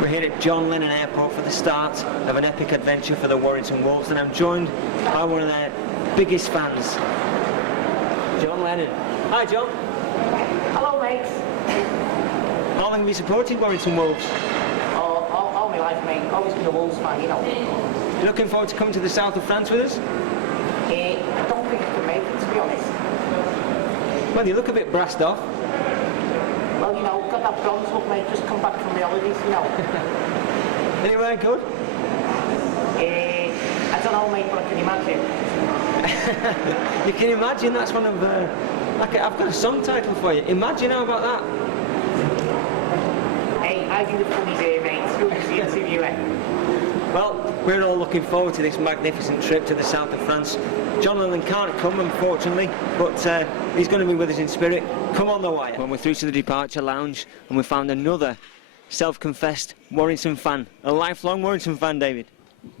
We're here at John Lennon Airport for the start of an epic adventure for the Warrington Wolves, and I'm joined by one of their biggest fans, John Lennon. Hi, John. Hello, mates. How long have you supported Warrington Wolves? All my life, mate. Always been a Wolves fan, you know. You looking forward to coming to the south of France with us? I don't think I can make it, to be honest. Well, you look a bit brassed off. Well, you know, got that bronze look, mate. Just come back from the holidays, you know. Anywhere good? I don't know, mate, but I can imagine. You can imagine. That's one of I've got a song title for you. Imagine, how about that? Hey, I do the funnies here, mate. Who's the interviewer? Well, we're all looking forward to this magnificent trip to the south of France. John Lennon can't come, unfortunately, but he's going to be with us in spirit. Come on the wire. When we're through to the departure lounge, and we found another self-confessed Warrington fan, a lifelong Warrington fan, David.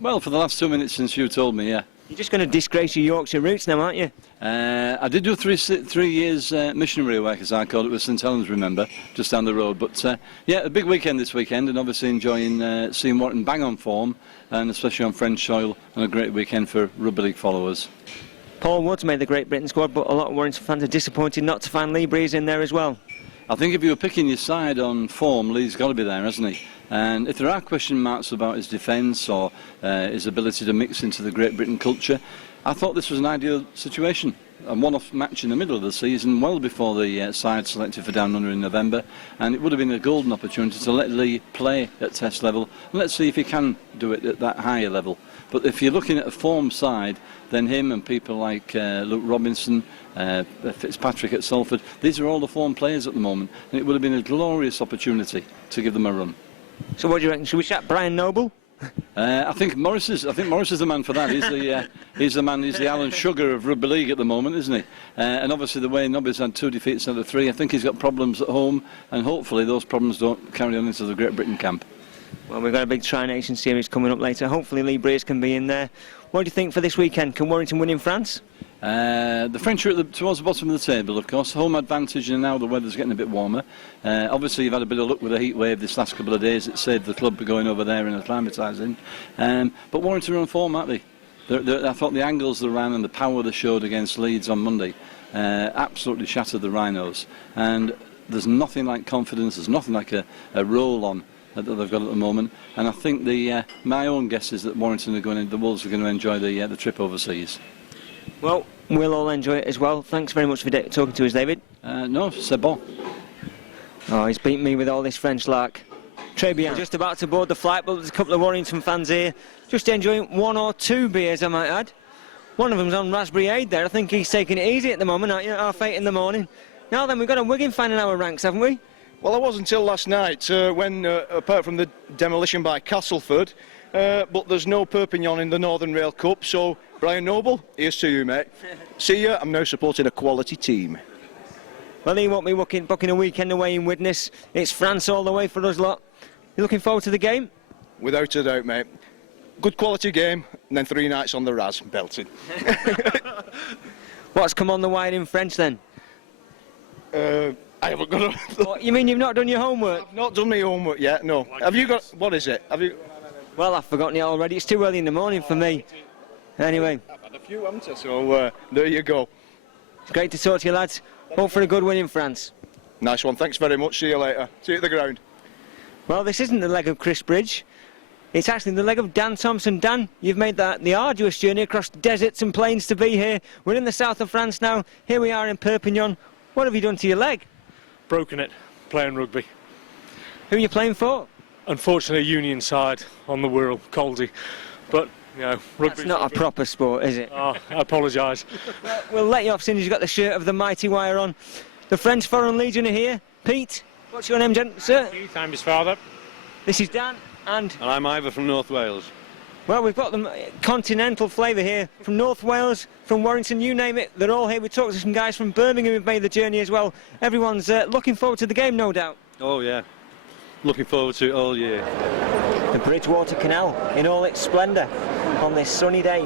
Well, for the last 2 minutes since you told me, yeah. You're just going to disgrace your Yorkshire roots now, aren't you? I did do 3 years missionary work, as I called it, with St Helens, remember, just down the road. But yeah, a big weekend this weekend, and obviously enjoying seeing Warrington bang on form, and especially on French soil, and a great weekend for rugby league followers. Paul Woods made the Great Britain squad, but a lot of Warrington fans are disappointed not to find Lee Breeze in there as well. I think if you were picking your side on form, Lee's got to be there, hasn't he? And if there are question marks about his defence or his ability to mix into the Great Britain culture, I thought this was an ideal situation. A one-off match in the middle of the season, well before the side selected for Down Under in November, and it would have been a golden opportunity to let Lee play at Test level, and let's see if he can do it at that higher level. But if you're looking at a form side, then him and people like Luke Robinson, Fitzpatrick at Salford, these are all the form players at the moment, and it would have been a glorious opportunity to give them a run. So what do you reckon? Should we chat Brian Noble? I think Morris is the man for that. He's the man. He's the Alan Sugar of rugby league at the moment, isn't he? And obviously the way Nobby's had 2 defeats out of 3, I think he's got problems at home, and hopefully those problems don't carry on into the Great Britain camp. Well, we've got a big Tri-Nation series coming up later. Hopefully Lee Breeze can be in there. What do you think for this weekend? Can Warrington win in France? The French are towards the bottom of the table, of course. Home advantage, and now the weather's getting a bit warmer. Obviously, you've had a bit of luck with the heat wave this last couple of days. It saved the club going over there and acclimatising. But Warrington are on form, aren't they? I thought the angles they ran and the power they showed against Leeds on Monday absolutely shattered the Rhinos. And there's nothing like confidence. There's nothing like a roll-on that they've got at the moment. And I think my own guess is that Warrington are the Wolves are going to enjoy the trip overseas. Well, we'll all enjoy it as well. Thanks very much for talking to us, David. No, c'est bon. Oh, he's beaten me with all this French lark. Très bien. We're just about to board the flight, but there's a couple of Warrington fans here, just enjoying 1 or 2 beers, I might add. One of them's on Raspberry Aid there. I think he's taking it easy at the moment, aren't you, at 8:30 in the morning. Now then, we've got a Wigan fan in our ranks, haven't we? Well, I was until last night, when, apart from the demolition by Castleford, but there's no Perpignan in the Northern Rail Cup, so Brian Noble, here's to you, mate. See ya, I'm now supporting a quality team. Well, he won't be booking a weekend away in Widnes. It's France all the way for us lot. You looking forward to the game? Without a doubt, mate. Good quality game, and then 3 nights on the Raz, belting. What's come on the wire in French then? I haven't got a... What, you mean you've not done your homework? I've not done my homework yet, no. Have you got... What is it? Have you... Well, I've forgotten it already. It's too early in the morning for me. Anyway. I've had a few, haven't I? So, there you go. It's great to talk to you, lads. Hope for a good win in France. Nice one. Thanks very much. See you later. See you at the ground. Well, this isn't the leg of Chris Bridge. It's actually the leg of Dan Thompson. Dan, you've made the arduous journey across deserts and plains to be here. We're in the south of France now. Here we are in Perpignan. What have you done to your leg? Broken it, playing rugby. Who are you playing for? Unfortunately, Union side on the Wirral, Caldy. But, you know, rugby. That's not a proper sport, is it? Oh, I apologise. Well, we'll let you off soon as you've got the shirt of the Mighty Wire on. The French Foreign Legion are here. Pete, what's your name, sir? Keith, I'm his father. This is Dan, and I'm Ivor from North Wales. Well, we've got the continental flavour here, from North Wales, from Warrington, you name it, they're all here. We talked to some guys from Birmingham who've made the journey as well. Everyone's looking forward to the game, no doubt. Oh yeah, looking forward to it all year. The Bridgewater Canal in all its splendour on this sunny day.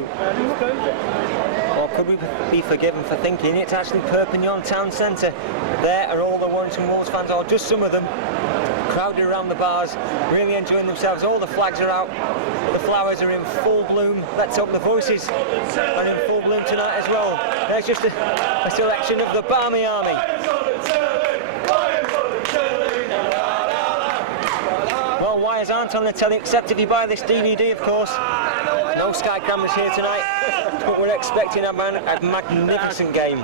Or could we be forgiven for thinking it's actually Perpignan town centre? There are all the Warrington Wolves fans, or just some of them, crowded around the bars, really enjoying themselves. All the flags are out, the flowers are in full bloom. Let's hope the voices are in full bloom tonight as well. There's just a selection of the Barmy Army. Well, wires aren't on the telly except if you buy this DVD, of course. No Sky cameras here tonight, but we're expecting a magnificent game.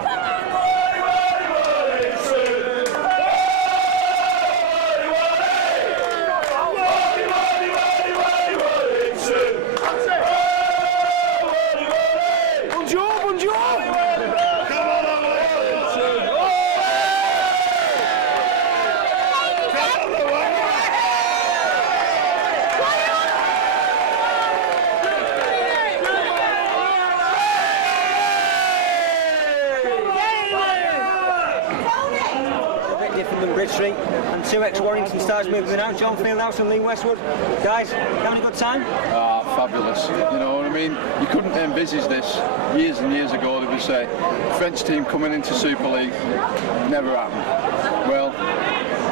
And 2 Warrington stars moving out, John Fieldhouse and Lee Westwood. Guys, having a good time? Ah, fabulous. You know what I mean? You couldn't envisage this years and years ago. They would say, French team coming into Super League, never happened. Well,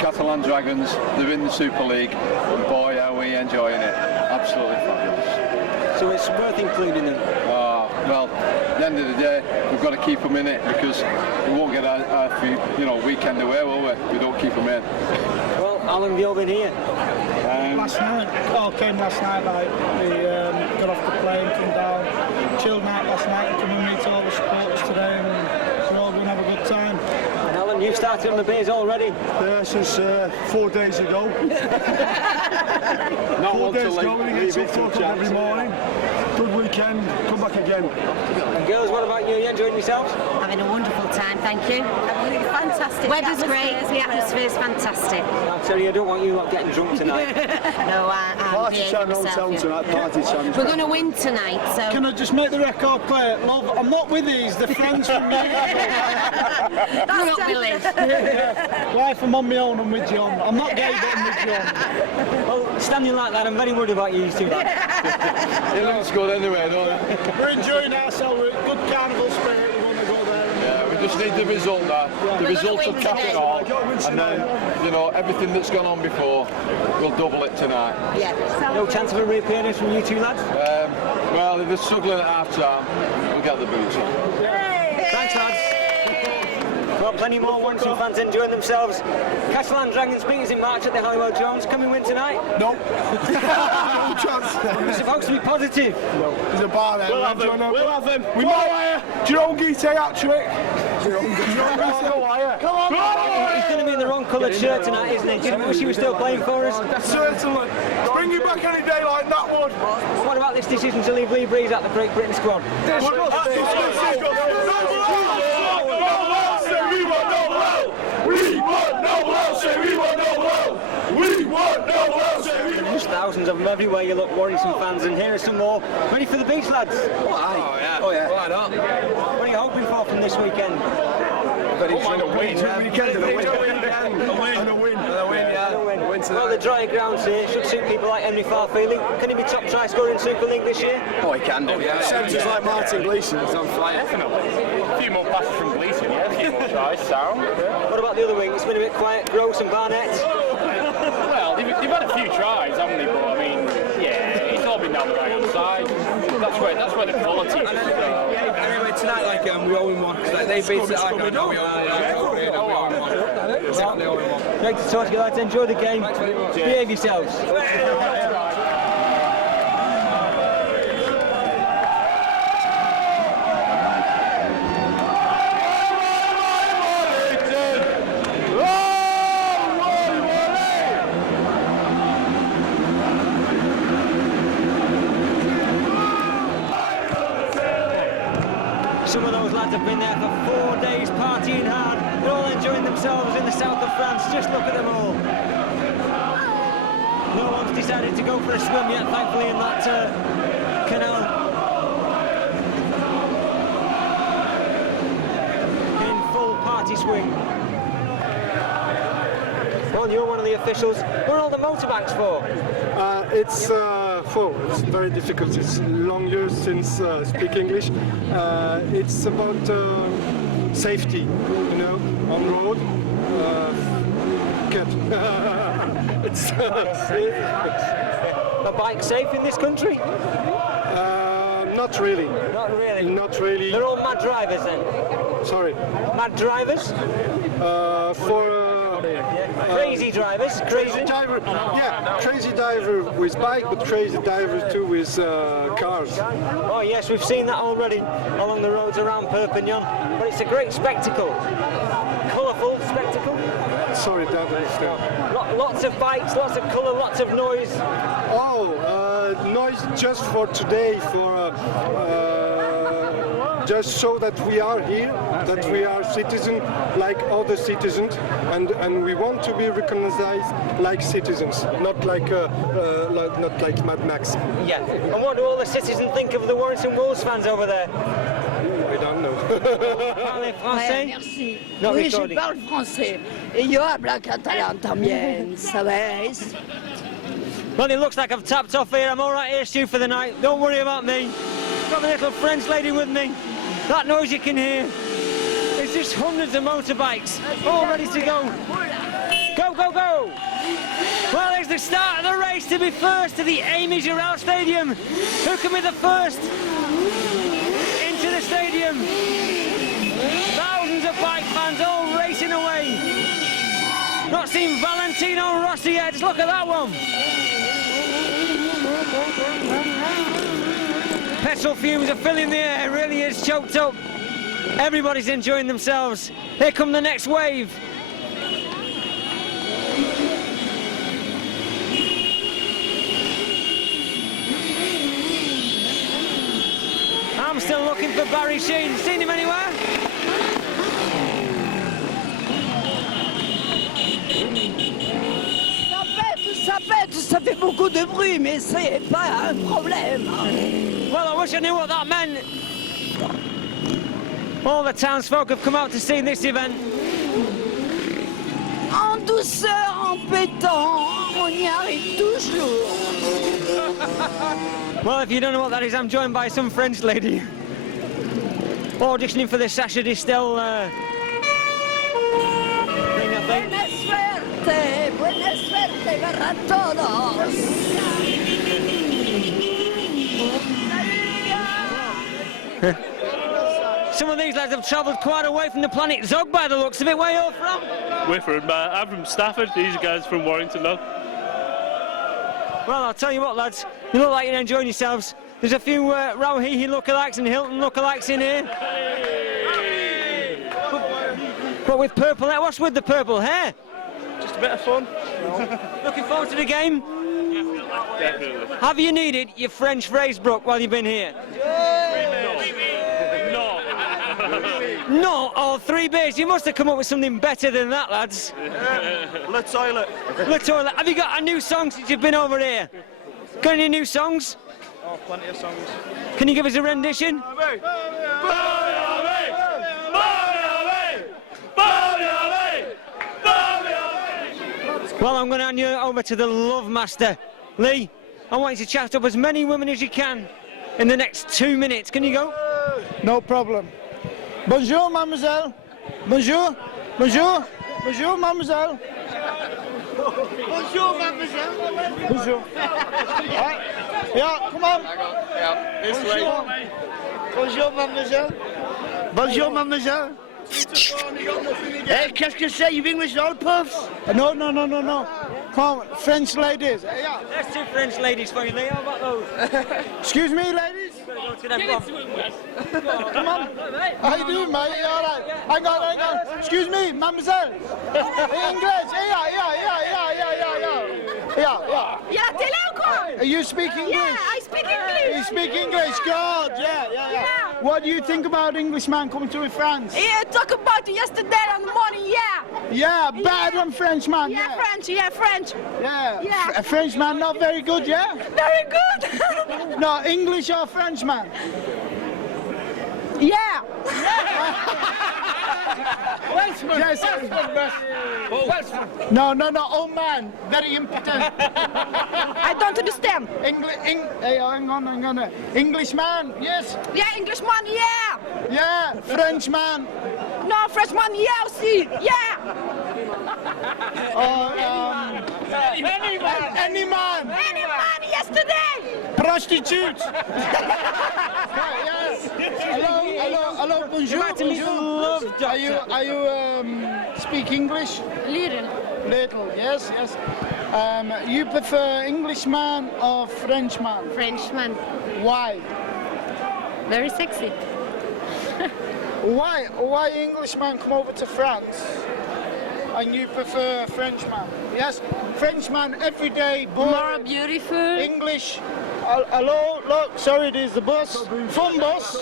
Catalan Dragons, they're in the Super League, and boy are we enjoying it. Absolutely fabulous. So it's worth including them? Well, at the end of the day, we've got to keep them in it because we won't get our weekend away, will we? We don't keep them in. Well, how long have you all been here? Last night. Came last night. We got off the plane, come down, chilled out last night, and come and meet all the supporters today, and we're all going to have a good time. And Alan, you started on the beers already? Yeah, since 4 days ago. Not 4 days ago, we get 2 o'clock every morning. Good weekend, come back again. And girls, what about you? You enjoying yourselves? Having a wonderful time, thank you. Fantastic. Weather's great, the atmosphere's fantastic. I'm sorry, I don't want you lot getting drunk tonight. No, I'm Party behaving channel myself. town tonight, party channel. We're going to win tonight, so... Can I just make the record clear? Love, I'm not with these, they're friends from me. That's not my list. Wife, I'm on my own, I'm with John. I'm not gay, but I'm with John. Well, standing like that, I'm very worried about you two lads. It looks good anyway, don't it? We're enjoying ourselves, we're good carnival spirit, we want to go there. Yeah, we just need the result now. The result will cap it all. And then, everything that's gone on before, we'll double it tonight. Yeah. No chance of a reappearance from you two lads? Well, if they're struggling at half time, we'll get the boots on. Thanks, lads. Well, plenty more Warrington fans enjoying themselves. Catalan Dragons meet us in March at the Hollywood Jones. Can we win tonight? No. No chance. We're supposed to be positive. No. There's a bar there. We'll have them. We'll have them. We might. Jerome Gite hat trick. Jerome Gite wire. Come on. He's going to be in the wrong coloured shirt tonight, isn't he? Do you wish he was still playing for us? Certainly. Bring him back any day like that would. What about this decision to leave Lee Breeze at the Great Britain squad? There's thousands of them everywhere you look, Warrington fans, and here are some more. Ready for the beach, lads? Oh, yeah. Why not? What are you hoping for from this weekend? Well, the dry grounds here should suit people like Henry Farfeely. Can he be top try scorer in Super League this year? Oh, he can do, yeah. Centres like Martin Gleeson is on fire. A few more passes from Gleeson, yeah. A few more tries, sound. What about the other wing? It's been a bit quiet. Gross and Barnett. Well, they've had a few tries, haven't they? But I mean, yeah, it's all been down the right side. That's where the quality is. Anyway, tonight, we all in one. They beat it like we all Great to talk to you lads. Enjoy the game. Behave yourselves. Some of those lads have been there for 4 days partying hard. They're all enjoying themselves in the south of France. Just look at them all. No one's decided to go for a swim yet, thankfully, in that canal. In full party swing. Well, you're one of the officials. What are all the motorbikes for? It's very difficult. It's long years since speak English. It's about safety, on road. It's bikes. A bike safe in this country? Not really. Not really. Not really. They're all mad drivers then? Sorry. Mad drivers? Crazy drivers? Crazy driver. Yeah, crazy driver with bike, but crazy driver too with cars. Oh yes, we've seen that already along the roads around Perpignan. But it's a great spectacle. Colourful spectacle. Sorry, that understand. Lots of bikes, lots of colour, lots of noise. Oh, noise just for today, for just so that we are here, that we are citizens like other citizens, and we want to be recognized like citizens, not like Mad Max. Yeah. And what do all the citizens think of the Warrington Wolves fans over there? I don't know. Parlez français? Merci. Not Oui, je recording. parle français. Et yo hablo catalan también, ¿sabéis? Well, it looks like I've tapped off here. I'm all right here, Stu, for the night. Don't worry about me. Got my little French lady with me. That noise you can hear. It's just hundreds of motorbikes all ready to go. Go, go, go! Well, there's the start of the race to be first to the Amy Giral Stadium. Who can be the first into the stadium? Thousands of bike fans all racing away. Not seen Valentino Rossi yet. Just look at that one. Petrol fumes are filling the air. It really is choked up. Everybody's enjoying themselves. Here come the next wave. I'm still looking for Barry Sheen. Seen him anywhere? Ça fait beaucoup de bruit, mais c'est pas un problème. Well, I wish I knew what that meant. All the townsfolk have come out to see this event. En douceur, en pétant, on y arrive toujours. Well, if you don't know what that is, I'm joined by some French lady auditioning for the Sacha Distel thing, I think. Buena suerte para todos. Some of these lads have travelled quite away from the planet Zog by the looks of it. Where you all from? We're from, I'm from Stafford, these guys from Warrington though. Well, I'll tell you what, lads, you look like you're enjoying yourselves. There's a few Rauhihi lookalikes and Hilton lookalikes in here. But with purple hair, what's with the purple hair? Just a bit of fun. Looking forward to the game? Definitely. Have you needed your French phrase, Brooke, while you've been here? No, all 3 beers. You must have come up with something better than that, lads. Le toilet. Le toilet. Have you got a new song since you've been over here? Got any new songs? Oh, plenty of songs. Can you give us a rendition? Well, I'm going to hand you over to the Love Master. Lee, I want you to chat up as many women as you can in the next 2 minutes. Can you go? No problem. Bonjour, mademoiselle. Bonjour. Bonjour. Bonjour, mademoiselle. Bonjour, mademoiselle. Bonjour. Right. Yeah, come on. Bonjour. Bonjour, mademoiselle. Bonjour, mademoiselle. Hey, qu'est-ce que c'est? You've English all puffs? No. Come on, French ladies. Yeah. There's 2 French ladies for you, Lee. How about those? Excuse me, ladies. Go to them, Bob. Come on. How you doing, mate? You all right? Hang on. Excuse me, mademoiselle. English. Yeah. Yeah, t'es là ou quoi? Are you speaking English? Yeah, I speak English. You speak English, good. Yeah. What do you think about Englishman coming to France? Yeah, talk about yesterday on the morning, yeah. Yeah, bad one Frenchman. Yeah, French. Yeah. Yeah. A Frenchman not very good, yeah? Very good. No, English or Frenchman? Yeah. Welshman. Yes. Welshman. No, old man. Very impotent. I don't understand. Hey, hang on. Englishman, yes. Yeah, Englishman, yeah. Yeah, Frenchman. No, Frenchman, yeah aussi. Yeah. Oh, Prostitute! Hello, bonjour. Are you speak English? Little, yes. You prefer Englishman or Frenchman? Frenchman. Why? Very sexy. Why Englishman come over to France and you prefer Frenchman? Yes, Frenchman every day, boy. More beautiful. English. Hello, look, sorry, there's the bus. Fun bus.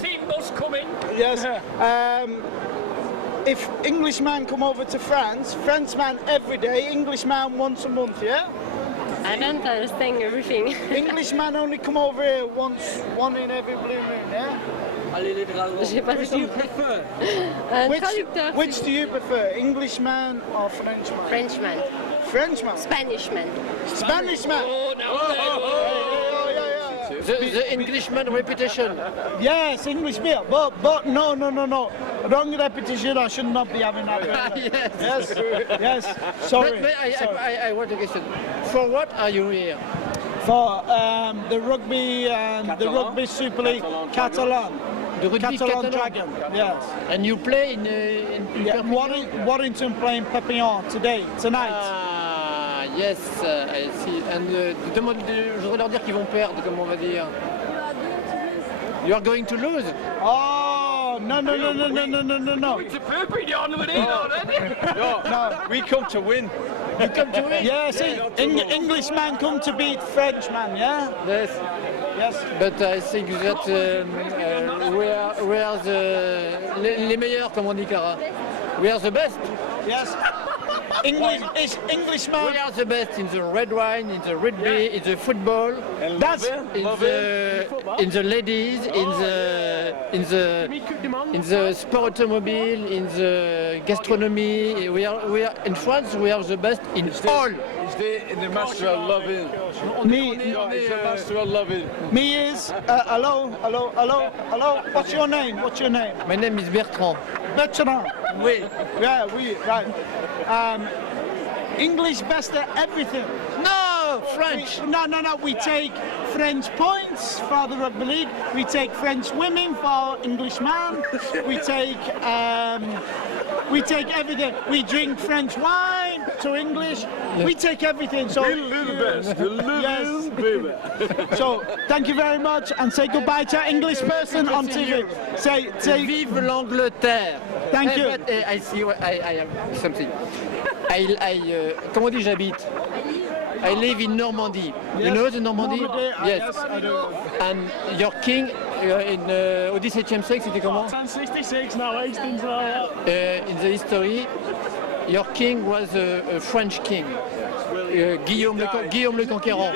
Team bus coming. Yes. If Englishman come over to France, Frenchman every day, Englishman once a month, yeah? I don't understand everything. Englishman only come over here one in every blue moon, yeah? J'ai pas Which do you prefer? Traducteur. Which do you prefer, Englishman or Frenchman? Frenchman. Frenchman? Spanishman. Spanishman? The Englishman reputation. Yes, English beer, but no. Wrong repetition, I should not be having that. yes, sorry. But I want a question. For what are you here? For the rugby and the rugby Super League Catalan. The rugby Catalan Dragon, yes. And you play in Warrington playing Perpignan tonight. Ah, yes, I see. And je voudrais leur dire qu'ils vont perdre, comme on va dire. You are going to lose. Oh, no. It's a Perpignan with it, No, we come to win. You come to win. yeah, see, Englishman come to beat Frenchman, yeah? Yes. But I think that we are les meilleurs, comme on dit, Cara. We are the best. Yes. Englishman. We are the best in the red wine, in the rugby, in the football. That's in the ladies, in the sport automobile, in the gastronomy. We are in France. We are the best in all. The master of loving. Me. He's the master of loving. Me is. Hello. What's your name? My name is Bertrand. Bertrand. Oui. Yeah, right. English best at everything. No, French. No. We take French points for the rugby league. We take French women for Englishman. We take everything. We drink French wine to English. Yes. We take everything. So yes. So thank you very much and say goodbye to an English person on TV. Say Vive l'Angleterre. Thank you. But, I see. I have something. Comment on dit j'habite? I live in Normandy. Yes. You know the Normandy? Yes, I do. And your king au XVIIe siècle, c'était comment? 1066 now, Hastings. In the history, your king was a French king. Guillaume le Conquérant.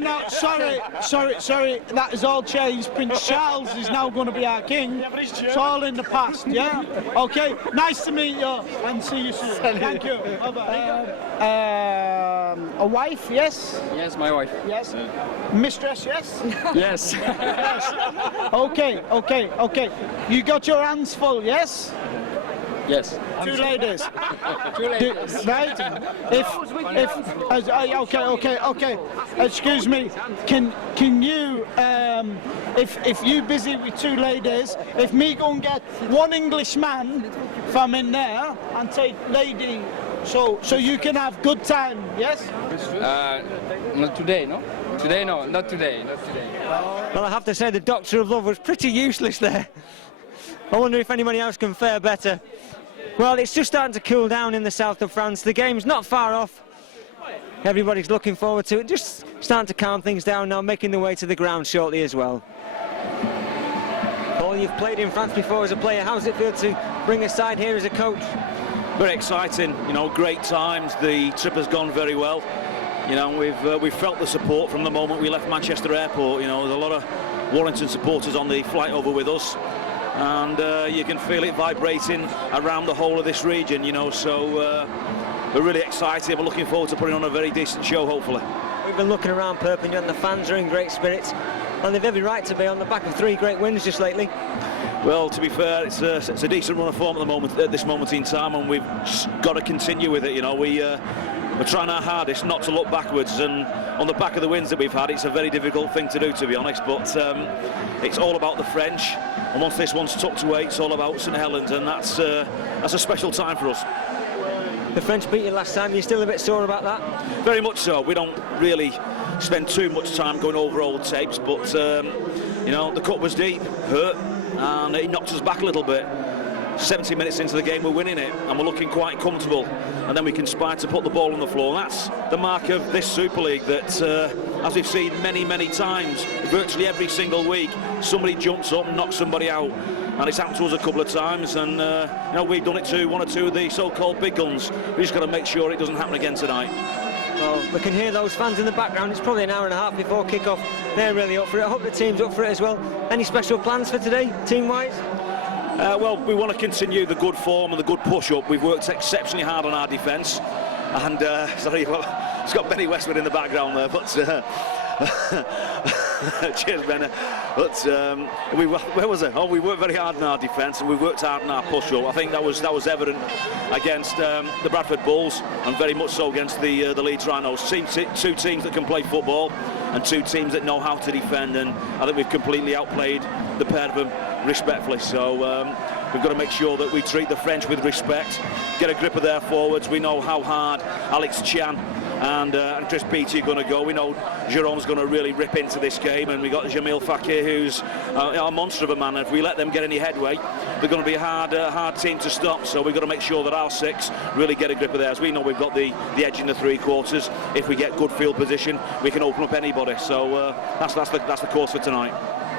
No. Sorry. That is all changed. Prince Charles is now going to be our king. It's all in the past, yeah? Okay, nice to meet you and see you soon. Thank you. A wife, yes? Yes, my wife. Yes. Mistress, yes? Yes. Yes. Okay. You got your hands full, yes? Yes. Two ladies. Right? Okay. Excuse me. Can you if you busy with two ladies, if me go and get one Englishman from in there and take lady, so you can have good time, yes? Not today, no? Today, no, not today. Well, I have to say the Doctor of Love was pretty useless there. I wonder if anybody else can fare better. Well, it's just starting to cool down in the south of France. The game's not far off. Everybody's looking forward to it. Just starting to calm things down now, making their way to the ground shortly as well. Paul, you've played in France before as a player. How's it feel to bring a side here as a coach? Very exciting, great times. The trip has gone very well. We've felt the support from the moment we left Manchester Airport. There's a lot of Warrington supporters on the flight over with us. And you can feel it vibrating around the whole of this region, so we're really excited. We're looking forward to putting on a very decent show, hopefully. We've been looking around Perpignan, and the fans are in great spirits, and they've every right to be on the back of 3 great wins just lately. Well, to be fair, it's a decent run of form at this moment in time, and we've just got to continue with it. we're trying our hardest not to look backwards, and on the back of the wins that we've had, it's a very difficult thing to do, to be honest, but it's all about the French, and once this one's tucked away, it's all about St Helens, and that's a special time for us. The French beat you last time. You're still a bit sore about that? Very much so. We don't really spend too much time going over old tapes, but you know, the cut was deep, hurt, and it knocked us back a little bit. 70 minutes into the game, we're winning it, and we're looking quite comfortable, and then we conspire to put the ball on the floor. That's the mark of this Super League, that as we've seen many times, virtually every single week, somebody jumps up and knocks somebody out, and it's happened to us a couple of times, and you know, we've done it to one or two of the so-called big guns. We just got to make sure it doesn't happen again tonight. Well, we can hear those fans in the background. It's probably an hour and a half before kick-off. They're really up for it. I hope the team's up for it as well. Any special plans for today, team-wise? Well, we want to continue the good form and the good push-up. We've worked exceptionally hard on our defence, and sorry, it's got Benny Westwood in the background there, but cheers, Benny. But where was it? Oh, we worked very hard on our defence, and we worked hard on our push-up. I think that was evident against the Bradford Bulls, and very much so against the Leeds Rhinos. Two teams that can play football, and two teams that know how to defend, and I think we've completely outplayed the pair of them respectfully. So we've got to make sure that we treat the French with respect, get a grip of their forwards. We know how hard Alex Chan and Chris Beattie are going to go. We know Jerome's going to really rip into this game, and we got Jamil Fakir, who's a monster of a man. If we let them get any headway, they're going to be a hard team to stop. So we've got to make sure that our six really get a grip of theirs. We know we've got the edge in the three quarters. If we get good field position, we can open up anybody. So that's the course for tonight.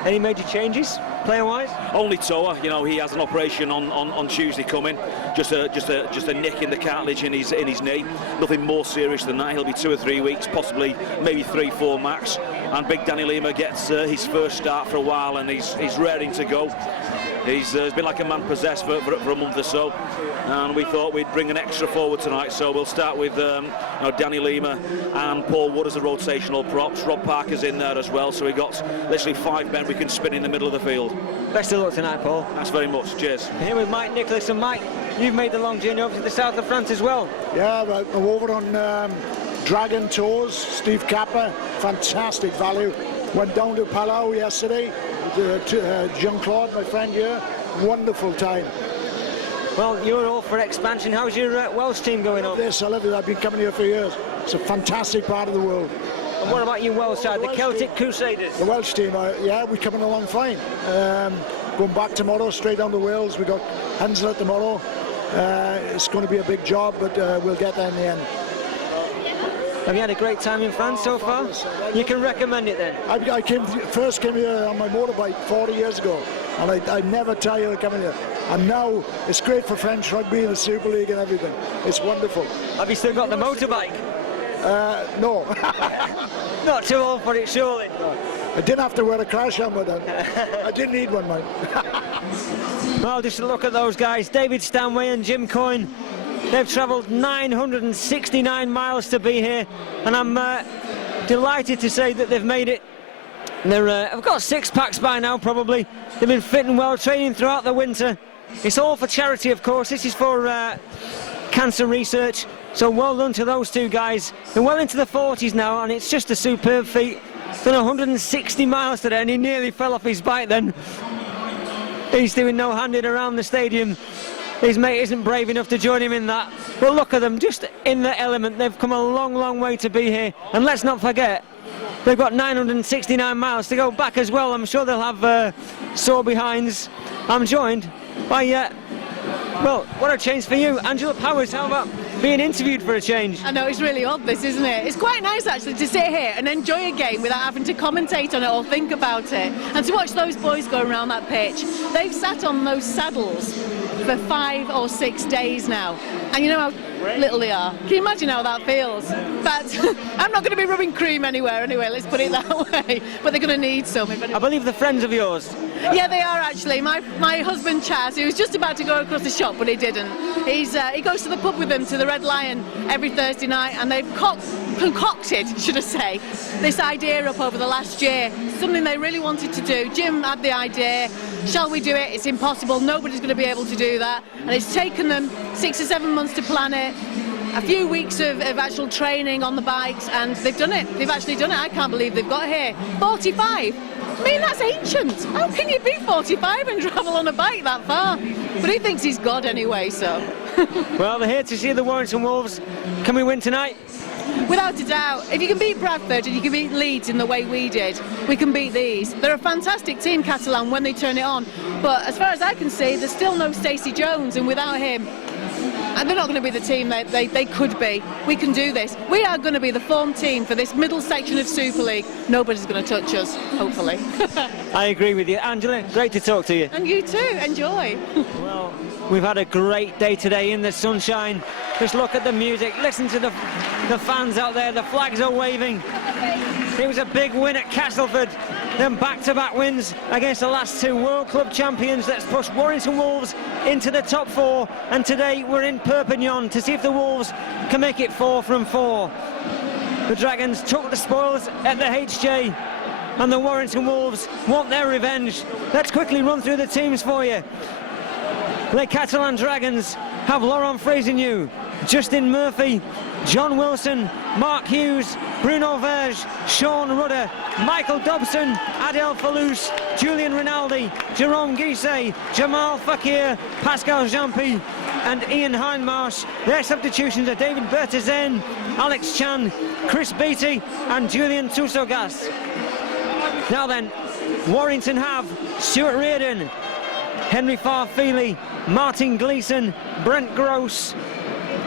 Any major changes, player-wise? Only Toa. You know, he has an operation on Tuesday coming. Just a nick in the cartilage in his knee. Nothing more serious than that. He'll be 2 or 3 weeks, possibly maybe 3-4 max. And Big Danny Lima gets his first start for a while, and he's raring to go. He's been like a man possessed for a month or so, and we thought we'd bring an extra forward tonight. So we'll start with you know, Danny Lima and Paul Wood as the rotational props. Rob Parker's in there as well, so we've got literally 5 men we can spin in the middle of the field. Best of luck tonight, Paul. Thanks very much. Cheers. Here with Mike Nicholas, and Mike, you've made the long journey over to the south of France as well. Yeah, I'm over on Dragon Tours, Steve Capper, fantastic value. Went down to Palau yesterday. Jean-Claude, my friend here, wonderful time. Well, you're all for expansion. How's your Welsh team going on? Yes, I love it. I've been coming here for years. It's a fantastic part of the world. And what about you Welsh side, the Celtic Crusaders? The Welsh team, yeah, we're coming along fine. Going back tomorrow, straight down to Wales. We've got Hensler tomorrow. It's going to be a big job, but we'll get there in the end. Have you had a great time in France so far? You can recommend it then? I first came here on my motorbike 40 years ago, and I never tired of coming here. And now it's great for French rugby, the Super League and everything. It's wonderful. Have you still got the motorbike? No. Not too old for it, surely? No. I didn't have to wear a crash helmet then. I didn't need one, mate. Well, just look at those guys, David Stanway and Jim Coyne. They've travelled 969 miles to be here, and I'm delighted to say that they've made it. They've got 6 packs by now, probably. They've been fit and well, training throughout the winter. It's all for charity, of course. This is for cancer research, so well done to those two guys. They're well into the 40s now, and it's just a superb feat. Done 160 miles today, and he nearly fell off his bike then. He's doing no-handed around the stadium. His mate isn't brave enough to join him in that. But look at them, just in the element. They've come a long way to be here. And let's not forget, they've got 969 miles to go back as well. I'm sure they'll have sore behinds. I'm joined by, well, what a change for you. Angela Powers, how about being interviewed for a change? I know, it's really odd this, isn't it? It's quite nice actually to sit here and enjoy a game without having to commentate on it or think about it. And to watch those boys go around that pitch. They've sat on those saddles for 5 or 6 days now, and you know how little they are. Can you imagine how that feels? But I'm not going to be rubbing cream anywhere anyway, let's put it that way, but they're going to need some. I believe they're friends of yours. Yeah, they are actually. My husband Chaz, he was just about to go across the shop, but he didn't. He goes to the pub with them, to the Red Lion, every Thursday night, and they've concocted, should I say, this idea up over the last year, something they really wanted to do. Jim had the idea, shall we do it? It's impossible, nobody's going to be able to do that, and it's taken them 6 or 7 months to plan it, a few weeks of actual training on the bikes, and they've done it. They've actually done it. I can't believe they've got here. 45. I mean, that's ancient. How can you be 45 and travel on a bike that far? But he thinks he's God anyway, so. Well, they're here to see the Warrington Wolves. Can we win tonight? Without a doubt. If you can beat Bradford and you can beat Leeds in the way we did, we can beat these. They're a fantastic team, Catalan, when they turn it on. But as far as I can see, there's still no Stacey Jones, and without him, and they're not going to be the team that they could be. We can do this. We are going to be the form team for this middle section of Super League. Nobody's going to touch us, hopefully. I agree with you. Angela, great to talk to you. And you too. Enjoy. Well, we've had a great day today in the sunshine. Just look at the music. Listen to the fans out there. The flags are waving. It was a big win at Castleford. Then back-to-back wins against the last two World Club champions. That's pushed Warrington Wolves into the top 4. And today we're in Perpignan to see if the Wolves can make it 4 from 4. The Dragons took the spoils at the HJ, and the Warrington Wolves want their revenge. Let's quickly run through the teams for you. The Catalan Dragons have Laurent Frésignou, Justin Murphy, John Wilson, Mark Hughes, Bruno Verge, Sean Rudder, Michael Dobson, Adel Falous, Julian Rinaldi, Jerome Guisset, Jamal Fakir, Pascal Jampi and Ian Hindmarsh. Their substitutions are David Bertazen, Alex Chan, Chris Beattie and Julian Tusogas. Now then, Warrington have Stuart Reardon, Henry Farfeely, Martin Gleeson, Brent Gross,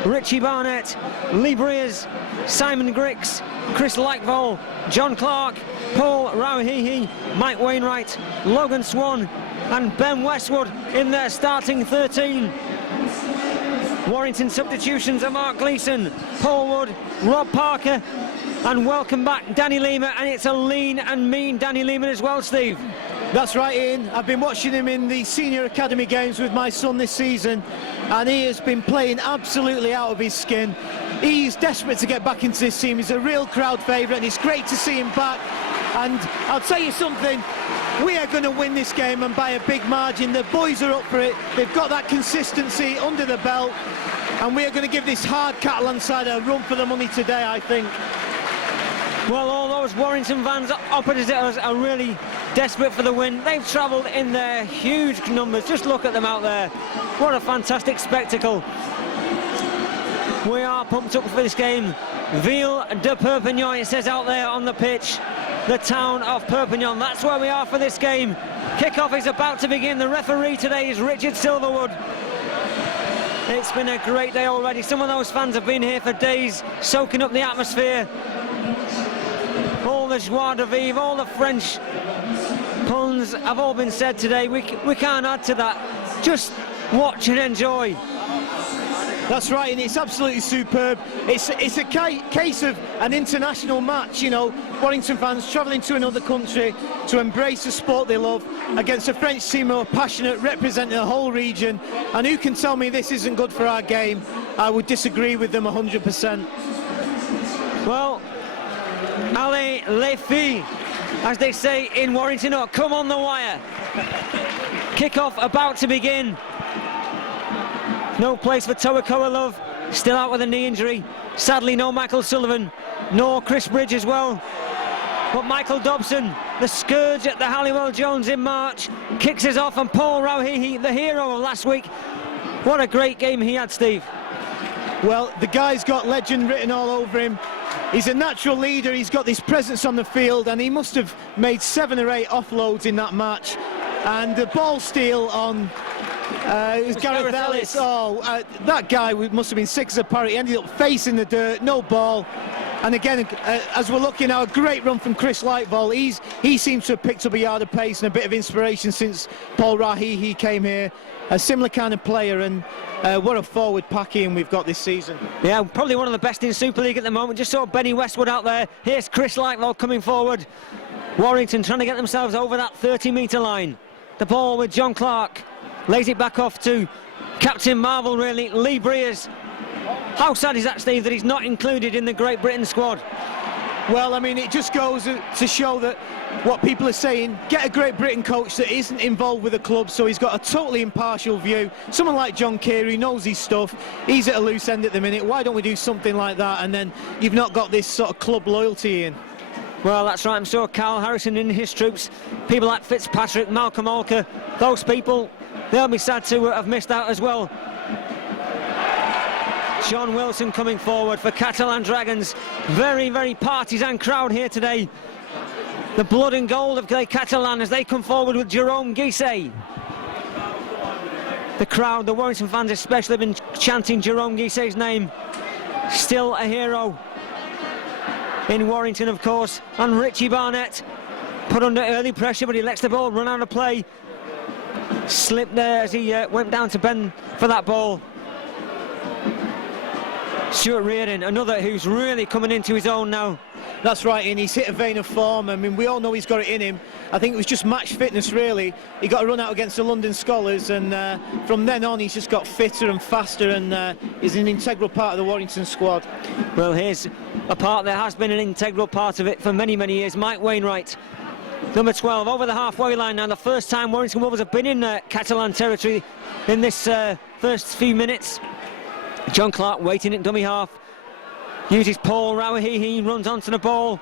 Richie Barnett, Lee Breers, Simon Grix, Chris Lightval, John Clark, Paul Rauhihi, Mike Wainwright, Logan Swan and Ben Westwood in their starting 13. Warrington substitutions are Mark Gleeson, Paul Wood, Rob Parker and welcome back Danny Lima, and it's a lean and mean Danny Lima as well, Steve. That's right, Ian. I've been watching him in the senior academy games with my son this season, and he has been playing absolutely out of his skin. He's desperate to get back into this team. He's a real crowd favourite, and it's great to see him back. And I'll tell you something, we are going to win this game, and by a big margin. The boys are up for it. They've got that consistency under the belt, and we are going to give this hard Catalan side a run for the money today, I think. Well, all those Warrington fans opposite us are really desperate for the win. They've travelled in their huge numbers. Just look at them out there. What a fantastic spectacle. We are pumped up for this game. Ville de Perpignan, it says out there on the pitch. The town of Perpignan. That's where we are for this game. Kick-off is about to begin. The referee today is Richard Silverwood. It's been a great day already. Some of those fans have been here for days, soaking up the atmosphere. All the joie de vivre, all the French puns have all been said today. We can't add to that. Just watch and enjoy. That's right, and it's absolutely superb. It's a case of an international match, you know. Warrington fans travelling to another country to embrace the sport they love against a French team who are passionate, representing the whole region. And who can tell me this isn't good for our game? I would disagree with them 100%. Well, allez les filles, as they say in Warrington, or come on the wire. Kick-off about to begin. No place for Toakoa Love, still out with a knee injury. Sadly, no Michael Sullivan, nor Chris Bridge as well. But Michael Dobson, the scourge at the Halliwell Jones in March, kicks us off, and Paul Rauhihi, the hero of last week. What a great game he had, Steve. Well, the guy's got legend written all over him. He's a natural leader, he's got this presence on the field, and he must have made 7 or 8 offloads in that match. And the ball steal on it was Gareth Ellis. That guy must have been sick as a parrot. He ended up facing the dirt, no ball. And again, as we're looking now, a great run from Chris Lightval. He seems to have picked up a yard of pace and a bit of inspiration since Paul Rauhihi came here. A similar kind of player, and what a forward pack-in we've got this season. Yeah, probably one of the best in Super League at the moment. Just saw Benny Westwood out there. Here's Chris Lightval coming forward. Warrington trying to get themselves over that 30-metre line. The ball with John Clark. Lays it back off to Captain Marvel, really, Lee Breers. How sad is that, Steve, that he's not included in the Great Britain squad? Well, I mean, it just goes to show that what people are saying, get a Great Britain coach that isn't involved with the club, so he's got a totally impartial view. Someone like John Carey knows his stuff. He's at a loose end at the minute. Why don't we do something like that? And then you've not got this sort of club loyalty in. Well, that's right. I'm sure Carl Harrison and his troops, people like Fitzpatrick, Malcolm Alker, those people, they'll be sad to have missed out as well. John Wilson coming forward for Catalan Dragons. Very, very partisan crowd here today. The blood and gold of the Catalan as they come forward with Jerome Guisset. The crowd, the Warrington fans especially, have been chanting Jerome Guisset's name. Still a hero in Warrington, of course. And Richie Barnett put under early pressure, but he lets the ball run out of play. Slipped there as he went down to bend for that ball. Stuart Reardon, another who's really coming into his own now. That's right, and he's hit a vein of form. I mean, we all know he's got it in him. I think it was just match fitness, really. He got a run out against the London Scholars, and from then on, he's just got fitter and faster, and is an integral part of the Warrington squad. Well, here's a part that has been an integral part of it for many, many years. Mike Wainwright, number 12, over the halfway line now. The first time Warrington Wolves have been in Catalan territory in this first few minutes. John Clark waiting at dummy half. Uses Paul Rawahihi, runs onto the ball.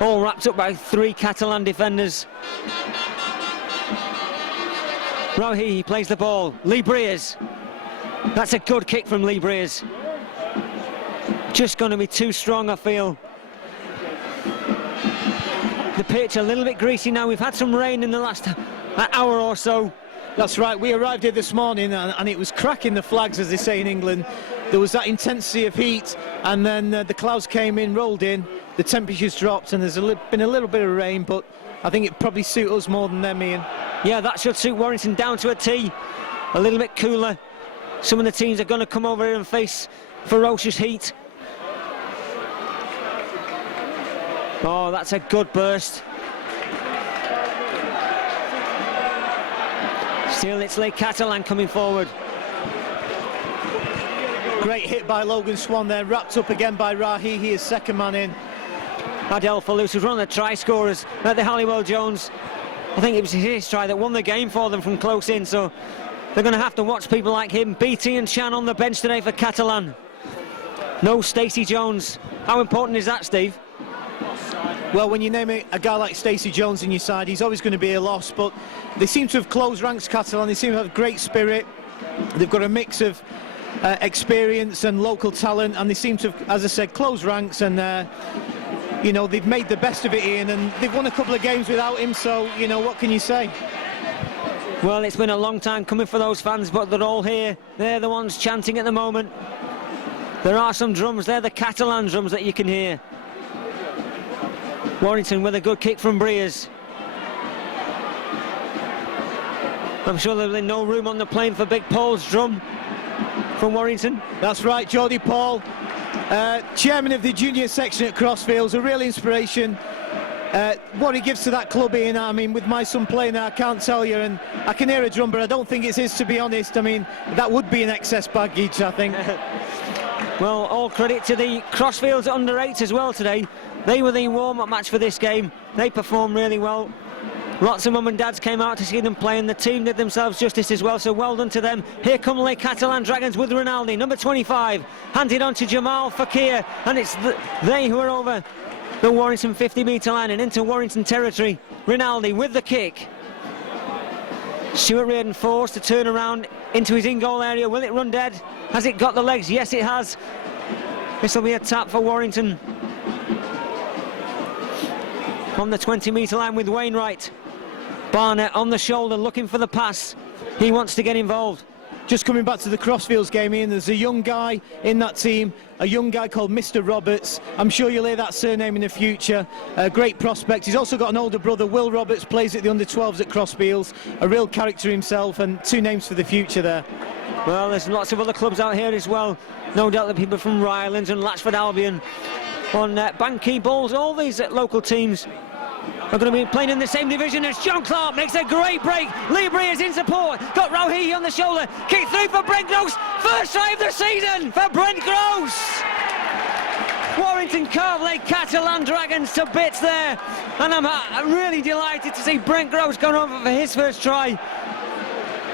All wrapped up by 3 Catalan defenders. Rawahihi plays the ball. Lee Breers. That's a good kick from Lee Breers. Just going to be too strong, I feel. The pitch a little bit greasy now. We've had some rain in the last hour or so. That's right, we arrived here this morning and it was cracking the flags, as they say in England. There was that intensity of heat, and then the clouds came in, rolled in, the temperatures dropped, and there's been a little bit of rain, but I think it probably suit us more than them, Ian. Yeah, that should suit Warrington down to a T. A little bit cooler. Some of the teams are going to come over here and face ferocious heat. Oh, that's a good burst. Still, it's Les Catalan coming forward. Great hit by Logan Swan there, wrapped up again by Rahihi, his second man in. Adel Falous was one of the try scorers at the Halliwell Jones. I think it was his try that won the game for them from close in, so they're going to have to watch people like him. BT and Chan on the bench today for Catalan. No Stacey Jones. How important is that, Steve? Well, when you name a guy like Stacey Jones in your side, he's always going to be a loss, but they seem to have closed ranks, Catalan. They seem to have great spirit. They've got a mix of experience and local talent, and they seem to have, as I said, closed ranks, and you know, they've made the best of it, Ian, and they've won a couple of games without him, so, you know, what can you say? Well, it's been a long time coming for those fans, but they're all here. They're the ones chanting at the moment. There are some drums, they're the Catalan drums that you can hear. Warrington with a good kick from Breers. I'm sure there'll be no room on the plane for Big Paul's drum from Warrington. That's right, Geordie Paul, chairman of the junior section at Crossfields, a real inspiration. What he gives to that club, Ian, I mean, with my son playing there, I can't tell you, and I can hear a drum, but I don't think it's his, to be honest. I mean, that would be an excess baggage, I think. Well, all credit to the Crossfields under-8s as well today. They were the warm-up match for this game. They performed really well. Lots of mum and dads came out to see them play, and the team did themselves justice as well, so well done to them. Here come Les Catalan Dragons with Rinaldi, number 25, handed on to Jamal Fakir, and it's they who are over the Warrington 50-metre line and into Warrington territory. Rinaldi with the kick. Stuart Reardon forced to turn around into his in-goal area. Will it run dead? Has it got the legs? Yes, it has. This will be a tap for Warrington. On the 20-metre line with Wainwright. Barnett on the shoulder looking for the pass. He wants to get involved. Just coming back to the Crossfields game, Ian, there's a young guy in that team, a young guy called Mr. Roberts. I'm sure you'll hear that surname in the future. A great prospect. He's also got an older brother, Will Roberts, plays at the under-12s at Crossfields. A real character himself, and 2 names for the future there. Well, there's lots of other clubs out here as well. No doubt the people from Rylands and Latchford Albion on Bankey Bulls. All these local teams are going to be playing in the same division as John Clark. Makes a great break. Lee Breers in support. Got Rahihi on the shoulder. Kick through for Brent Gross. First try of the season for Brent Gross. Warrington carve like Catalan Dragons to bits there, and I'm really delighted to see Brent Gross going over for his first try.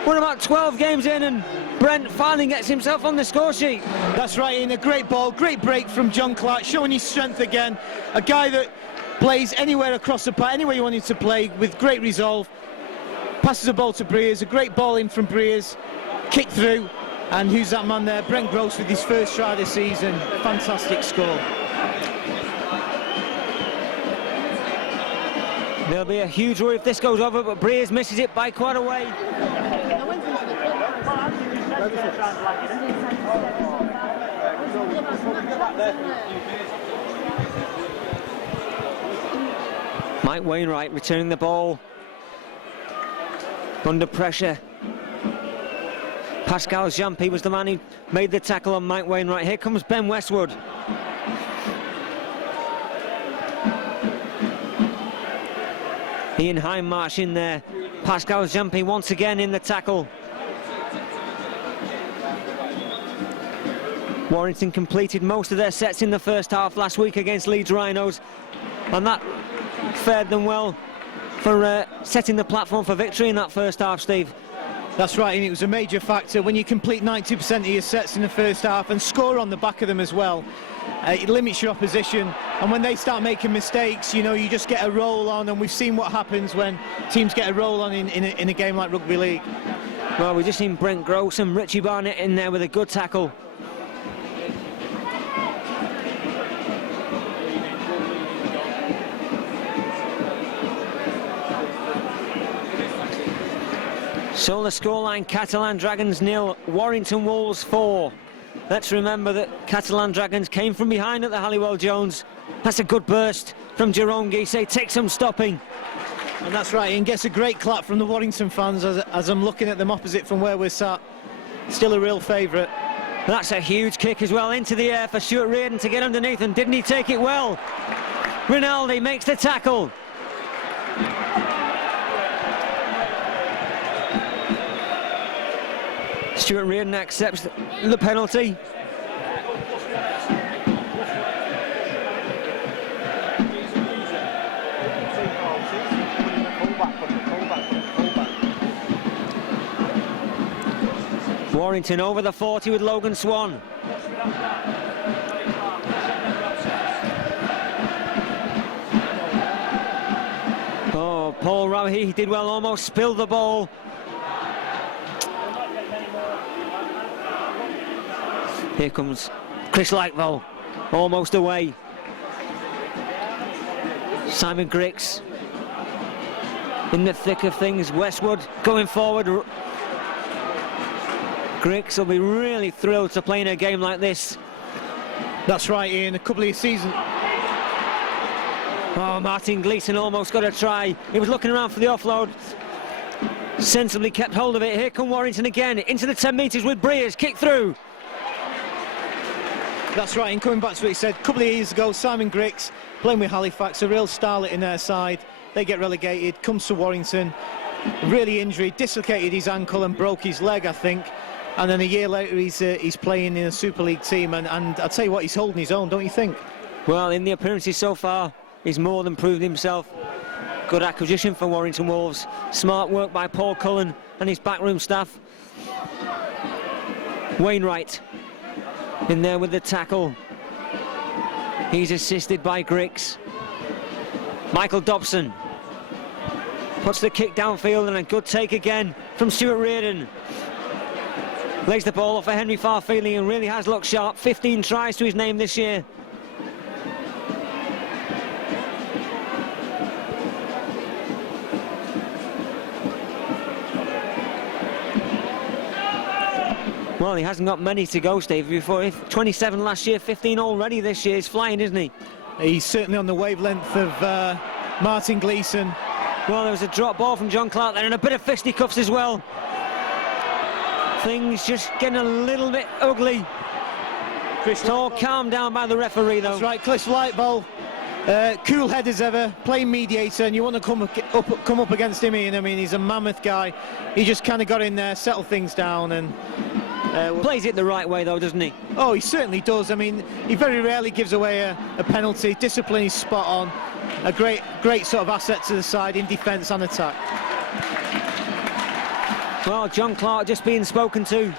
We're about 12 games in and Brent finally gets himself on the score sheet. That's right, Ian, a great ball, great break from John Clark, showing his strength again. A guy that plays anywhere across the park, anywhere you want him to play, with great resolve. Passes the ball to Breers, a great ball in from Breers, kick through, and who's that man there? Brent Gross with his first try this season. Fantastic score. There'll be a huge worry if this goes over, but Breers misses it by quite a way. Mike Wainwright returning the ball. Under pressure. Pascal Jampy was the man who made the tackle on Mike Wainwright. Here comes Ben Westwood. Ian Hindmarsh in there. Pascal Jampy once again in the tackle. Warrington completed most of their sets in the first half last week against Leeds Rhinos, and that fared them well for setting the platform for victory in that first half, Steve. That's right, and it was a major factor when you complete 90% of your sets in the first half and score on the back of them as well. It limits your opposition, and when they start making mistakes, you know, you just get a roll on, and we've seen what happens when teams get a roll on in a game like rugby league. Well, we've just seen Brent Gross and Richie Barnett in there with a good tackle. So the scoreline, Catalan Dragons 0, Warrington Wolves 4. Let's remember that Catalan Dragons came from behind at the Halliwell Jones. That's a good burst from Jerome Guisset, takes some stopping. And that's right, and gets a great clap from the Warrington fans as I'm looking at them opposite from where we're sat. Still a real favourite. That's a huge kick as well into the air for Stuart Reardon to get underneath, and didn't he take it well? Rinaldi makes the tackle. Stuart Reardon accepts the penalty. Warrington over the 40 with Logan Swan. Oh, Paul Rowie, he did well, almost spilled the ball. Here comes Chris Lightwell, almost away. Simon Griggs in the thick of things. Westwood going forward. Griggs will be really thrilled to play in a game like this. That's right, Ian, a couple of seasons. Oh, Martin Gleeson almost got a try. He was looking around for the offload. Sensibly kept hold of it. Here come Warrington again, into the 10 metres with Breers, kick through. That's right, and coming back to what he said, a couple of years ago, Simon Griggs, playing with Halifax, a real starlet in their side. They get relegated, comes to Warrington, really injured, dislocated his ankle and broke his leg, I think. And then a year later, he's playing in a Super League team, and I'll tell you what, he's holding his own, don't you think? Well, in the appearances so far, he's more than proved himself. Good acquisition for Warrington Wolves. Smart work by Paul Cullen and his backroom staff. Wainwright in there with the tackle. He's assisted by Griggs. Michael Dobson puts the kick downfield, and a good take again from Stuart Reardon. Lays the ball off for Henry Farfeely and really has looked sharp. 15 tries to his name this year. Well, he hasn't got many to go, Steve. Before 27 last year, 15 already this year. He's flying, isn't he? He's certainly on the wavelength of Martin Gleeson. Well, there was a drop ball from John Clark there, and a bit of fisticuffs as well. Things just getting a little bit ugly. It's all calmed down by the referee, though. That's right, Cliff Lightball, cool head as ever, playing mediator, and you want to come up against him, Ian. I mean, he's a mammoth guy. He just kind of got in there, settled things down, and Plays it the right way though, doesn't he? Oh, he certainly does. I mean, he very rarely gives away a penalty. Discipline is spot on. A great sort of asset to the side in defence and attack. Well, John Clark just being spoken to.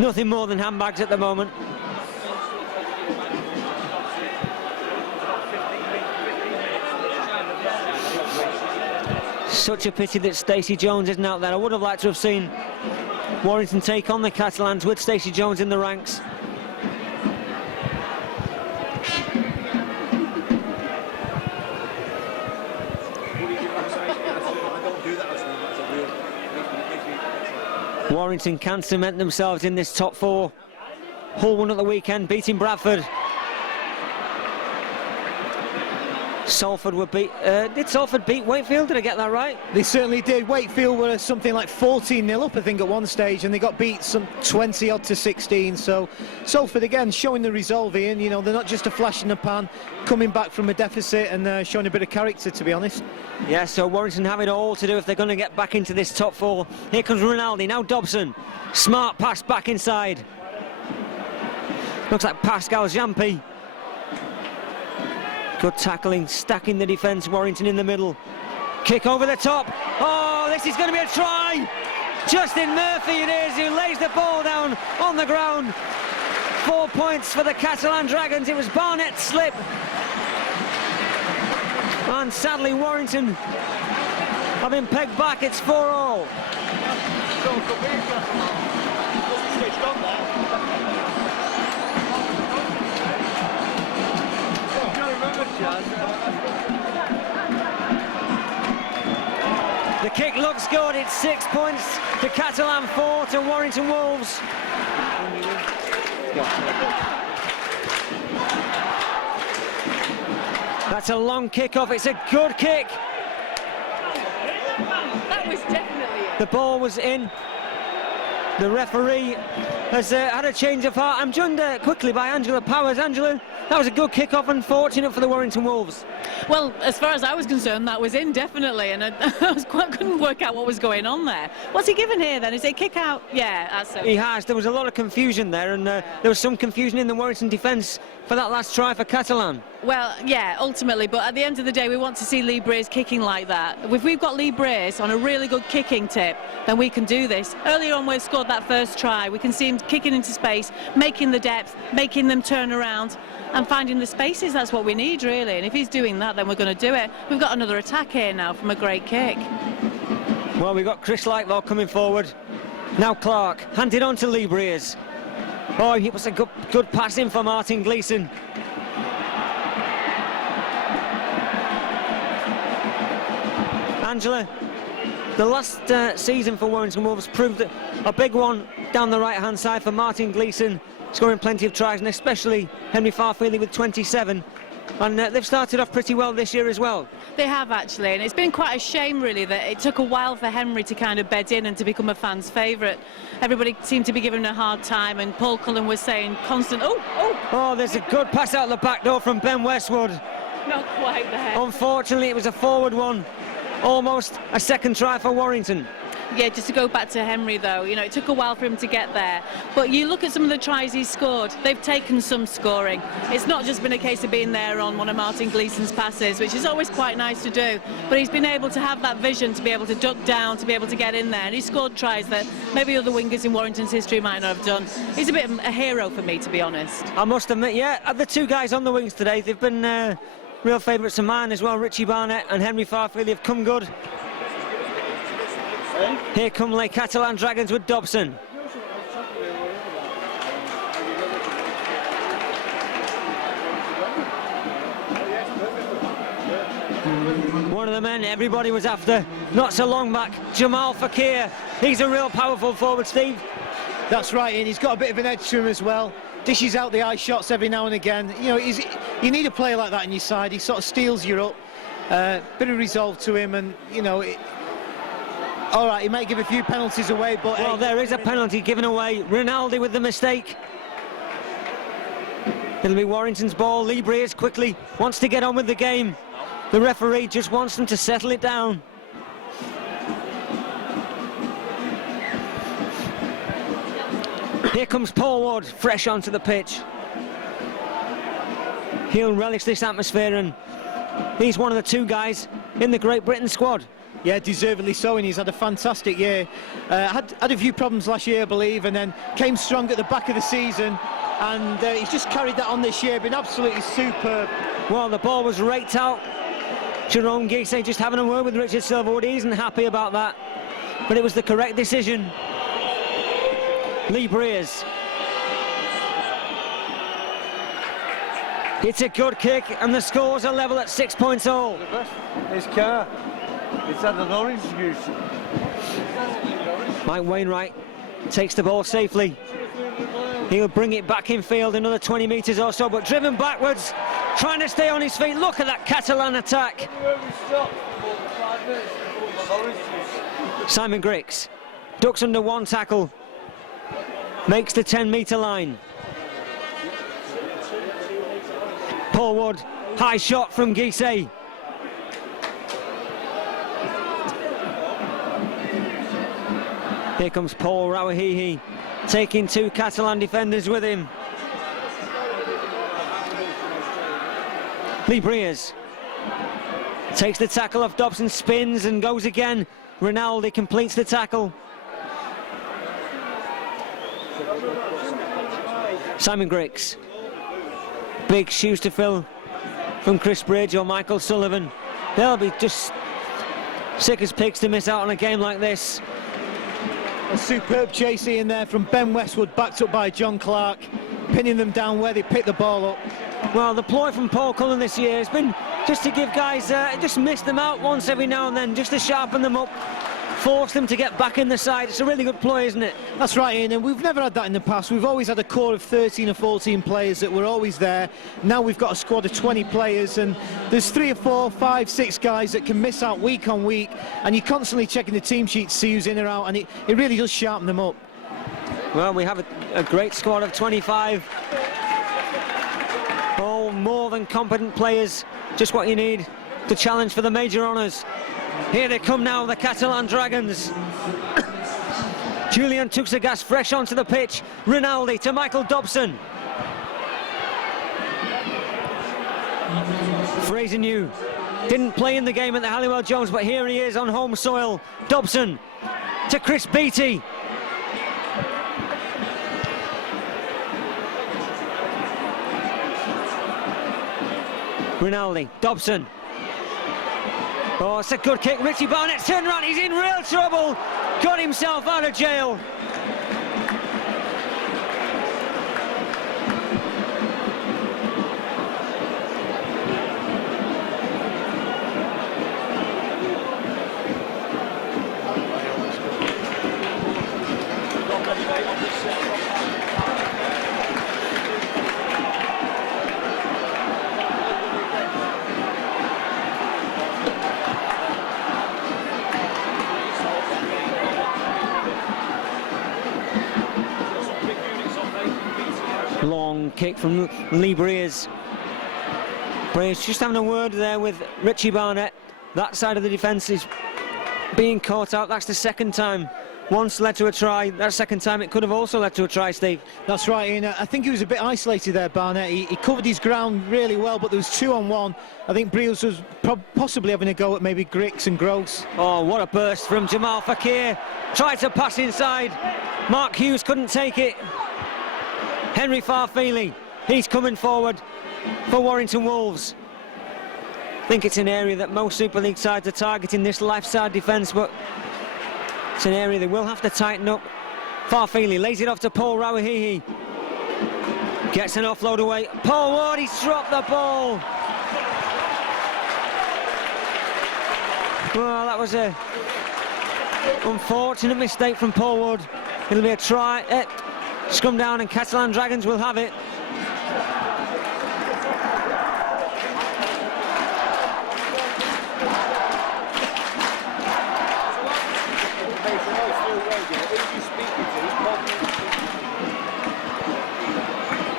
Nothing more than handbags at the moment. Such a pity that Stacey Jones isn't out there. I would have liked to have seen Warrington take on the Catalans with Stacey Jones in the ranks. Warrington can cement themselves in this top four. Hull won at the weekend, beating Bradford. Salford were beat. Did Salford beat Wakefield? Did I get that right? They certainly did. Wakefield were something like 14-0 up, I think, at one stage, and they got beat some 20-odd to 16. So Salford again showing the resolve, Ian. You know, they're not just a flash in the pan, coming back from a deficit and showing a bit of character, to be honest. Yeah, so Warrington have it all to do if they're going to get back into this top four. Here comes Rinaldi, now Dobson. Smart pass back inside. Looks like Pascal Jampi. Good tackling, stacking the defence. Warrington in the middle. Kick over the top. Oh, this is going to be a try. Justin Murphy it is who lays the ball down on the ground. 4 points for the Catalan Dragons. It was Barnett's slip. And sadly, Warrington have been pegged back. It's 4-all. The kick looks good. It's 6 points to Catalan, 4 to Warrington Wolves. That's a long kick-off. It's a good kick. That was definitely it. The ball was in. The referee has had a change of heart. I'm joined quickly by Angela Powers. Angela, that was a good kick-off and fortunate for the Warrington Wolves. Well, as far as I was concerned, that was in, definitely, and couldn't work out what was going on there. What's he given here, then? Is it kick out? Yeah, that's it. He has. There was a lot of confusion there, and there was some confusion in the Warrington defence for that last try for Catalan. Well, yeah, ultimately, but at the end of the day, we want to see Lee Brace kicking like that. If we've got Lee Brace on a really good kicking tip, then we can do this. Earlier on, we scored that first try. We can see him kicking into space, making the depth, making them turn around, and finding the spaces. That's what we need, really. And if he's doing that, then we're going to do it. We've got another attack here now from a great kick. Well, we've got Chris Lightlaw coming forward. Now Clark, handed on to Lee Breers. Oh, it was a good pass in for Martin Gleeson. Angela, the last season for Warrington Wolves proved a big one down the right-hand side for Martin Gleeson, scoring plenty of tries, and especially Henry Farfeely with 27. And they've started off pretty well this year as well. They have, actually, and it's been quite a shame, really, that it took a while for Henry to kind of bed in and to become a fan's favourite. Everybody seemed to be giving him a hard time, and Paul Cullen was saying constant, oh, there's a good pass out the back door from Ben Westwood. Not quite there. Unfortunately, it was a forward one. Almost a second try for Warrington. Yeah, just to go back to Henry, though, you know, it took a while for him to get there. But you look at some of the tries he's scored, they've taken some scoring. It's not just been a case of being there on one of Martin Gleeson's passes, which is always quite nice to do. But he's been able to have that vision to be able to duck down, to be able to get in there. And he's scored tries that maybe other wingers in Warrington's history might not have done. He's a bit of a hero for me, to be honest. I must admit, yeah, the two guys on the wings today, they've been real favourites of mine as well. Richie Barnett and Henry Farfeely have come good. Here come the Catalan Dragons with Dobson. One of the men everybody was after, not so long back, Jamal Fakir. He's a real powerful forward, Steve. That's right, and he's got a bit of an edge to him as well. Dishes out the eye shots every now and again. You know, you need a player like that in your side. He sort of steals you up. Bit of resolve to him, and you know. All right, he might give a few penalties away, but... Well, there is a penalty given away. Rinaldi with the mistake. It'll be Warrington's ball. Lee Breers quickly wants to get on with the game. The referee just wants them to settle it down. Here comes Paul Wood, fresh onto the pitch. He'll relish this atmosphere, and he's one of the 2 guys in the Great Britain squad. Yeah, deservedly so, and he's had a fantastic year. Had a few problems last year, I believe, and then came strong at the back of the season, and he's just carried that on this year, been absolutely superb. Well, the ball was raked out. Jerome Guisset just having a word with Richard Silverwood. He isn't happy about that, but it was the correct decision. Lee Breers. It's a good kick, and the scores are level at 6 points all. His car. It's had an orange juice. Mike Wainwright takes the ball safely. He'll bring it back in field another 20 metres or so, but driven backwards, trying to stay on his feet. Look at that Catalan attack. Simon Griggs ducks under 1 tackle, makes the 10-metre line. Paul Wood, high shot from Guisset. Here comes Paul Rawahihi, taking 2 Catalan defenders with him. Lee Breers takes the tackle off Dobson, spins and goes again. Rinaldi completes the tackle. Simon Griggs. Big shoes to fill from Chris Bridge or Michael Sullivan. They'll be just sick as pigs to miss out on a game like this. A superb chase in there from Ben Westwood, backed up by John Clark, pinning them down where they picked the ball up. Well, the ploy from Paul Cullen this year has been just to give guys, just miss them out once every now and then, just to sharpen them up, force them to get back in the side. It's a really good ploy, isn't it? That's right, Ian, and we've never had that in the past. We've always had a core of 13 or 14 players that were always there. Now we've got a squad of 20 players, and there's 3 or 4, 5, 6 guys that can miss out week on week, and you're constantly checking the team sheet to see who's in or out, and it really does sharpen them up. Well, we have a great squad of 25. All more than competent players, just what you need to challenge for the major honours. Here they come now, the Catalan Dragons. Julian Tuxagas fresh onto the pitch. Rinaldi to Michael Dobson. Fraser New didn't play in the game at the Halliwell Jones, but here he is on home soil. Dobson to Chris Beattie. Rinaldi, Dobson. Oh, it's a good kick. Richie Barnett's turned around. He's in real trouble. Got himself out of jail. Long kick from Lee Breers. Breers just having a word there with Richie Barnett. That side of the defence is being caught out. That's the second time. Once led to a try, that second time it could have also led to a try, Steve. That's right, Ian. I think he was a bit isolated there, Barnett. He covered his ground really well, but there was 2-on-1. I think Breers was possibly having a go at maybe Griggs and Gross. Oh, what a burst from Jamal Fakir. Tried to pass inside. Mark Hughes couldn't take it. Henry Farfeely, he's coming forward for Warrington Wolves. I think it's an area that most Super League sides are targeting, this left side defence, but it's an area they will have to tighten up. Farfeely lays it off to Paul Rawahihi. Gets an offload away. Paul Ward, he's dropped the ball. Well, that was a unfortunate mistake from Paul Ward. It'll be a try. Scrum down and Catalan Dragons will have it.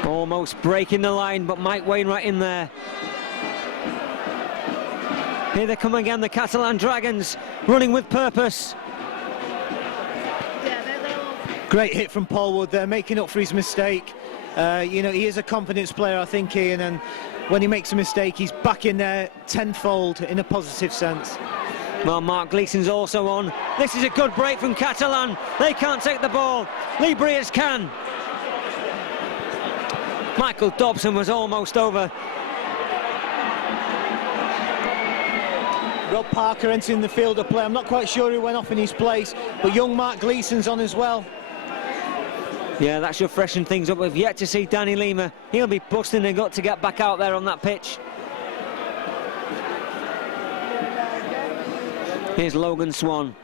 Almost breaking the line, but Mike Wainwright in there. Here they come again, the Catalan Dragons, running with purpose. Great hit from Paul Wood there, making up for his mistake. You know, he is a confidence player, I think, Ian, and when he makes a mistake, he's back in there tenfold in a positive sense. Well, Mark Gleeson's also on. This is a good break from Catalan. They can't take the ball. Lee Breers can. Michael Dobson was almost over. Rob Parker entering the field of play. I'm not quite sure who went off in his place, but young Mark Gleeson's on as well. Yeah, that should freshen things up. We've yet to see Danny Lima. He'll be busting the gut to get back out there on that pitch. Here's Logan Swan.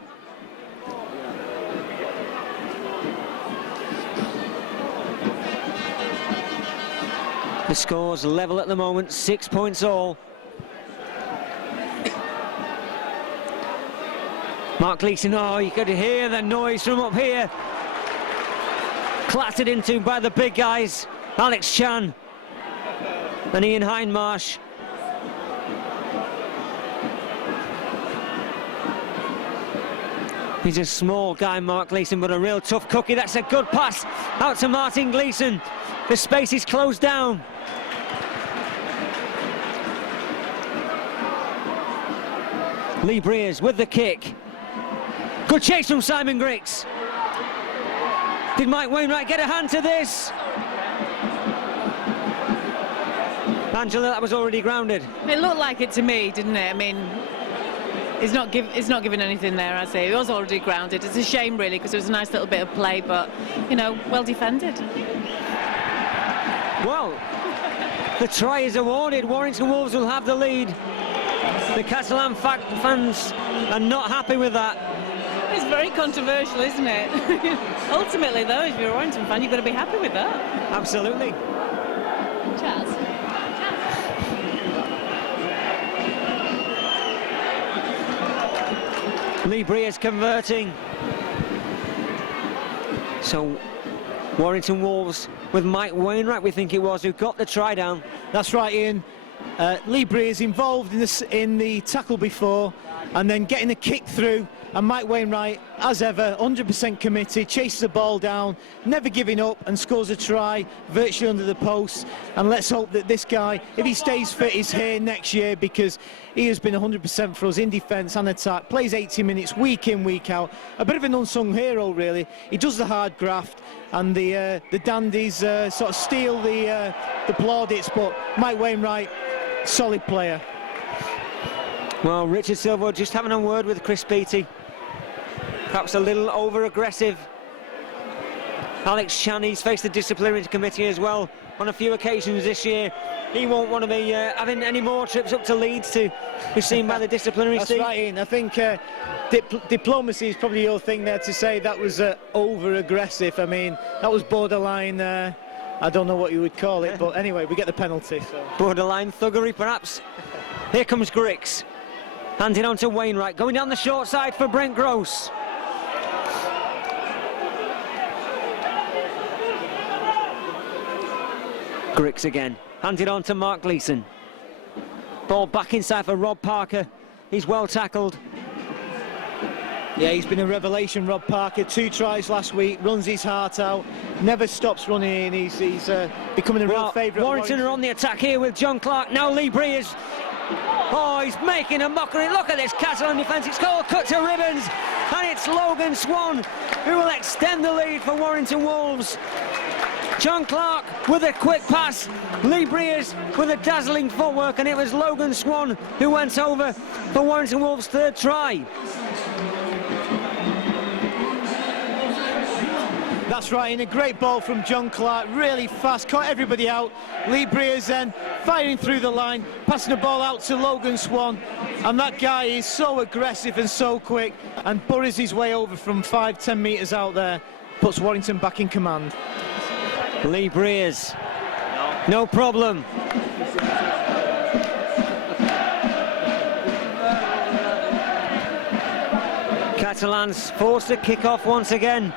The score's level at the moment, 6 points all. Mark Gleeson, oh, you could hear the noise from up here. Clattered into by the big guys, Alex Chan and Ian Hindmarsh. He's a small guy, Mark Gleeson, but a real tough cookie. That's a good pass out to Martin Gleeson. The space is closed down. Lee Breers with the kick. Good chase from Simon Griggs. Did Mike Wainwright get a hand to this? Angela, that was already grounded. It looked like it to me, didn't it? I mean, he's not giving anything there, has he? He was already grounded. It's a shame, really, because it was a nice little bit of play, but, you know, well defended. Well, the try is awarded. Warrington Wolves will have the lead. The Catalan fans are not happy with that. It's very controversial, isn't it? Ultimately, though, if you're a Warrington fan, you've got to be happy with that. Absolutely. Chaz. Lee Breers converting. So, Warrington Wolves with Mike Wainwright, we think it was, who got the try down. That's right, Ian. Lee Breers involved in the tackle before, and then getting a kick through, and Mike Wainwright, as ever, 100% committed, chases the ball down, never giving up, and scores a try virtually under the post. And let's hope that this guy, if he stays fit, is here next year, because he has been 100% for us in defence and attack, plays 80 minutes week in, week out. A bit of an unsung hero, really. He does the hard graft, and the dandies sort of steal the plaudits, but Mike Wainwright, solid player. Well, Richard Silva just having a word with Chris Beattie. Perhaps a little over-aggressive. Alex Chan, he's faced the disciplinary committee as well on a few occasions this year. He won't want to be having any more trips up to Leeds to be seen by the disciplinary That's team. right, Ian. I think diplomacy is probably your thing there to say that was over-aggressive. I mean, that was borderline, I don't know what you would call it, but anyway, we get the penalty. So. Borderline thuggery, perhaps. Here comes Griggs. Handing on to Wainwright, going down the short side for Brent Gross. Griggs again, handed on to Mark Gleeson. Ball back inside for Rob Parker. He's well tackled. Yeah, he's been a revelation, Rob Parker. 2 tries last week, runs his heart out, never stops running. He's becoming a real favourite. Warrington are on the attack here with John Clark. Now Lee Breers. Oh, he's making a mockery. Look at this Catalan defence. It's all cut to ribbons. And it's Logan Swan who will extend the lead for Warrington Wolves. John Clark with a quick pass. Lee Breers with a dazzling footwork. And it was Logan Swan who went over for Warrington Wolves' 3rd try. That's right, in a great ball from John Clark, really fast, caught everybody out. Lee Breers then firing through the line, passing the ball out to Logan Swan, and that guy is so aggressive and so quick, and buries his way over from 5-10 metres out there, puts Warrington back in command. Lee Breers, no problem. Catalans forced to kick off once again.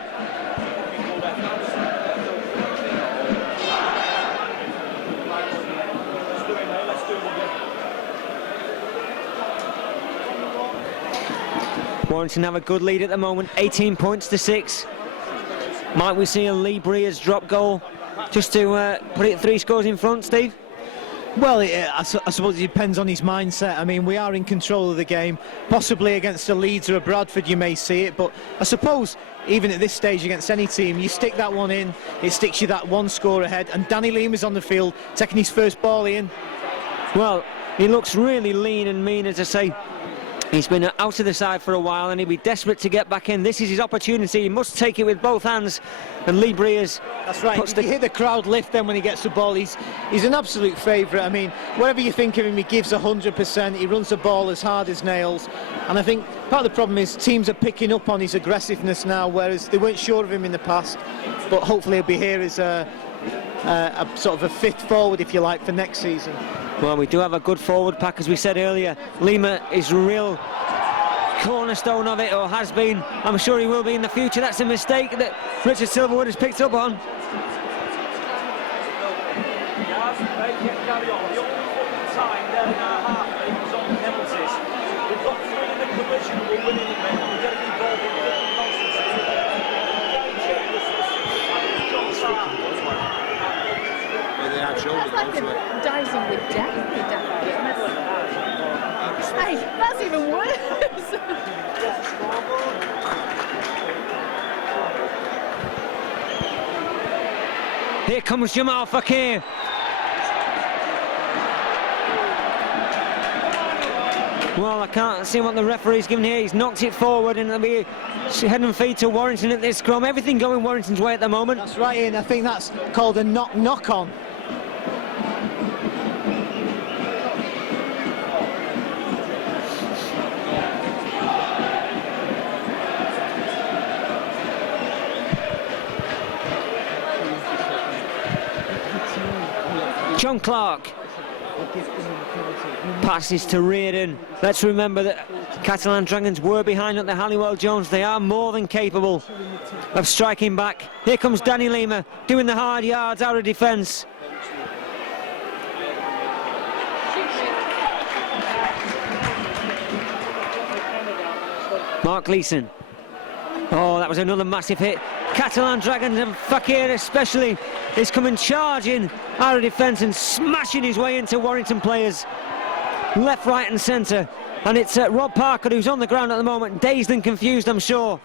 Warrington have a good lead at the moment, 18 points to 6. Might we see a Lee Breers drop goal just to put it 3 scores in front, Steve? Well, I suppose it depends on his mindset. I mean, we are in control of the game. Possibly against a Leeds or a Bradford you may see it, but I suppose even at this stage against any team, you stick that one in, it sticks you that 1 score ahead, and Danny Lima's on the field taking his first ball in. Well, he looks really lean and mean, as I say. He's been out of the side for a while and he'll be desperate to get back in. This is his opportunity. He must take it with both hands. And Lee Breers. That's right. You hear the crowd lift then when he gets the ball. He's an absolute favourite. I mean, whatever you think of him, he gives 100%. He runs the ball as hard as nails. And I think part of the problem is teams are picking up on his aggressiveness now, whereas they weren't sure of him in the past. But hopefully he'll be here as a sort of a fifth forward, if you like, for next season. Well, we do have a good forward pack, as we said earlier. Lima is real cornerstone of it, or has been. I'm sure he will be in the future. That's a mistake that Richard Silverwood has picked up on. That's like a dicing with death. Hey, that's even worse. Here comes Jamal Fakir. Well, I can't see what the referee's given here. He's knocked it forward and it'll be head and feet to Warrington at this scrum. Everything going Warrington's way at the moment. That's right, Ian. I think that's called a knock-on. John Clark passes to Reardon. Let's remember that Catalan Dragons were behind at the Halliwell Jones. They are more than capable of striking back. Here comes Danny Lima doing the hard yards out of defence. Mark Gleeson. Oh, that was another massive hit. Catalan Dragons, and Fakir especially, is coming charging out of defence and smashing his way into Warrington players. Left, right and centre. And it's Rob Parker who's on the ground at the moment, dazed and confused, I'm sure.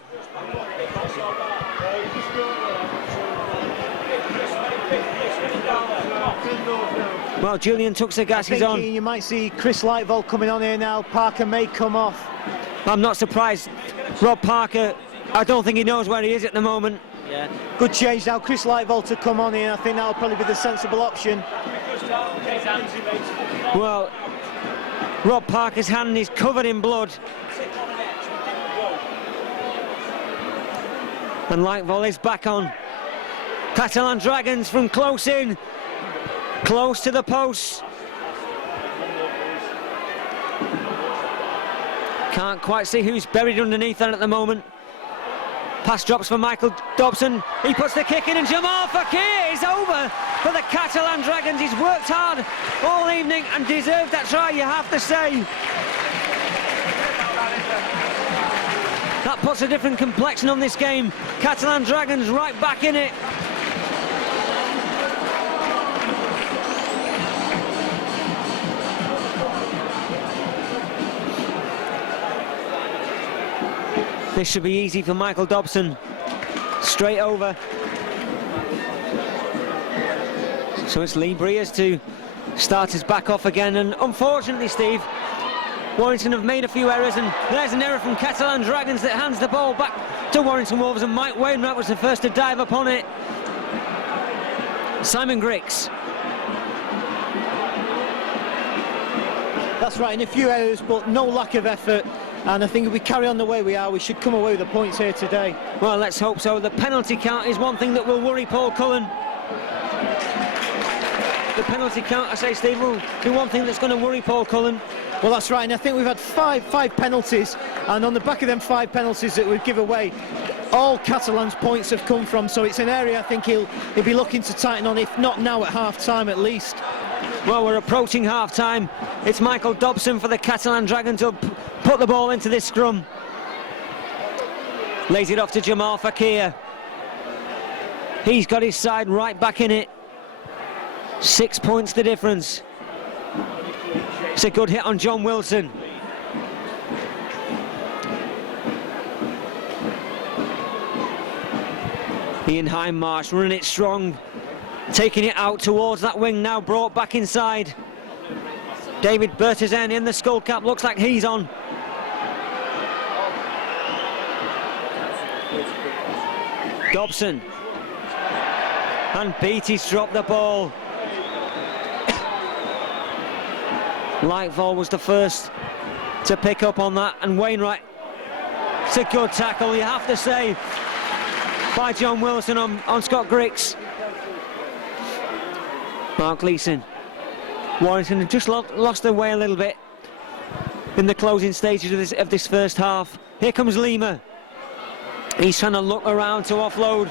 Well, Julian Tuxagas is on. You might see Chris Lightvolt coming on here now. Parker may come off. I'm not surprised. Rob Parker, I don't think he knows where he is at the moment. Yeah. Good change now. Chris Lightvolt to come on here. I think that'll probably be the sensible option. Well, Rob Parker's hand is covered in blood. And Lightvolt is back on. Catalan Dragons from close in. Close to the post. Can't quite see who's buried underneath that at the moment. Pass drops for Michael Dobson. He puts the kick in and Jamal Fakir is over for the Catalan Dragons. He's worked hard all evening and deserved that try, you have to say. That puts a different complexion on this game. Catalan Dragons right back in it. This should be easy for Michael Dobson. Straight over. So it's Lee Breers to start his back off again. And unfortunately, Steve, Warrington have made a few errors. And there's an error from Catalan Dragons that hands the ball back to Warrington Wolves. And Mike Wainwright was the first to dive upon it. Simon Griggs. That's right, in a few errors, but no lack of effort. And I think if we carry on the way we are, we should come away with the points here today. Well, let's hope so. The penalty count is one thing that will worry Paul Cullen. The penalty count, I say, Steve, will be one thing that's going to worry Paul Cullen. Well, that's right, and I think we've had five penalties, and on the back of them 5 penalties that we've given away, all Catalan's points have come from, so it's an area I think he'll be looking to tighten on, if not now at half-time at least. Well, we're approaching half-time. It's Michael Dobson for the Catalan Dragons to put the ball into this scrum. Lays it off to Jamal Fakir. He's got his side right back in it. 6 points the difference. It's a good hit on John Wilson. Ian Hindmarsh running it strong, taking it out towards that wing, now brought back inside. David Bertizan in the skull cap, looks like he's on. Dobson. And Beattie's dropped the ball. Lightfall was the first to pick up on that, and Wainwright. It's a good tackle, you have to say, by John Wilson on Scott Griggs. Mark Gleeson. Warrington had just lost their way a little bit in the closing stages of this first half. Here comes Lima. He's trying to look around to offload.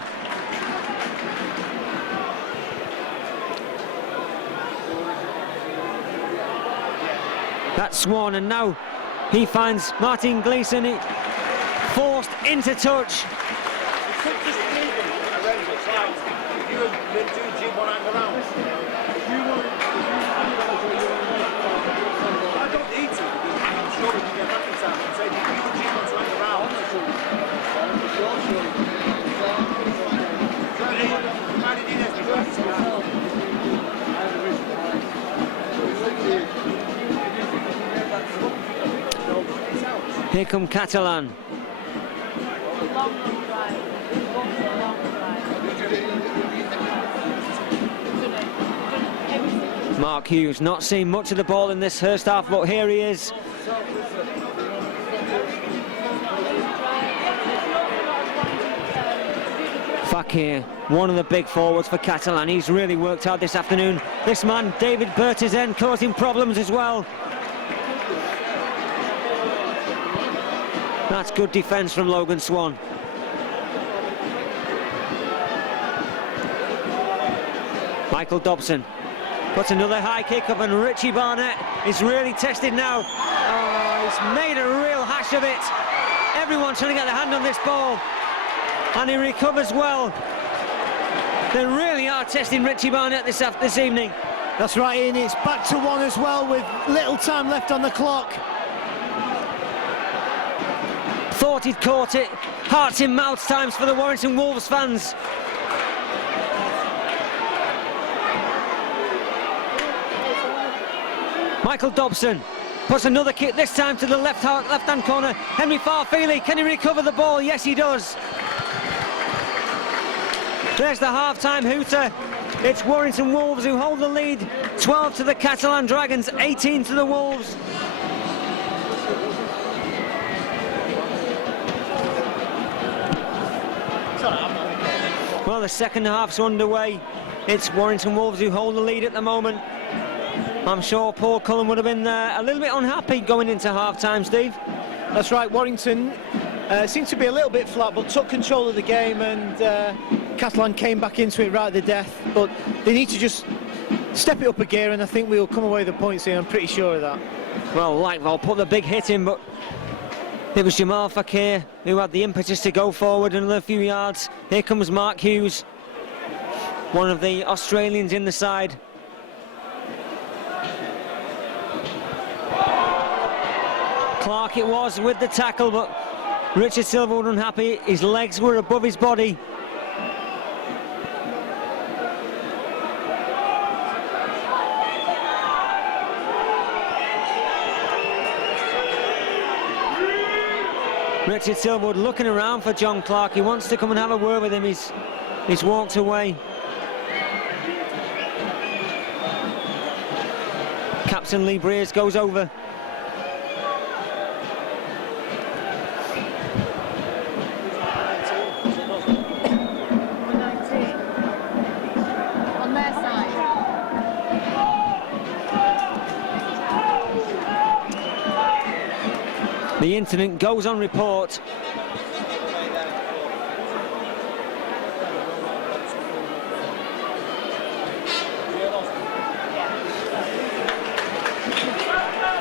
That's Swan, and now he finds Martin Gleeson forced into touch. Here come Catalan. Mark Hughes not seen much of the ball in this first half, but here he is. Fakir, one of the big forwards for Catalan. He's really worked hard this afternoon. This man, David Bertizan, causing problems as well. That's good defence from Logan Swan. Michael Dobson puts another high kick up, and Richie Barnett is really tested now. Oh, he's made a real hash of it. Everyone's trying to get their hand on this ball, and he recovers well. They really are testing Richie Barnett this evening. That's right, Ian. It's back to one as well with little time left on the clock. Thought he'd caught it. Hearts in mouths times for the Warrington Wolves fans. Michael Dobson puts another kick, this time to the left-hand corner. Henry Farfeely, can he recover the ball? Yes, he does. There's the half-time hooter. It's Warrington Wolves who hold the lead. 12 to the Catalan Dragons, 18 to the Wolves. Well, the second half's underway. It's Warrington Wolves who hold the lead at the moment. I'm sure Paul Cullen would have been a little bit unhappy going into half-time, Steve. That's right, Warrington seemed to be a little bit flat, but took control of the game, and Catalan came back into it right at the death. But they need to just step it up a gear, and I think we'll come away with the points here, I'm pretty sure of that. Well, Lightval put the big hit in, but it was Jamal Fakir who had the impetus to go forward another few yards. Here comes Mark Hughes, one of the Australians in the side. Clark it was with the tackle, but Richard Silver was unhappy. His legs were above his body. Richard Silverwood looking around for John Clark. He wants to come and have a word with him. He's walked away. Captain Lee Breers goes over. On their side. The incident goes on report.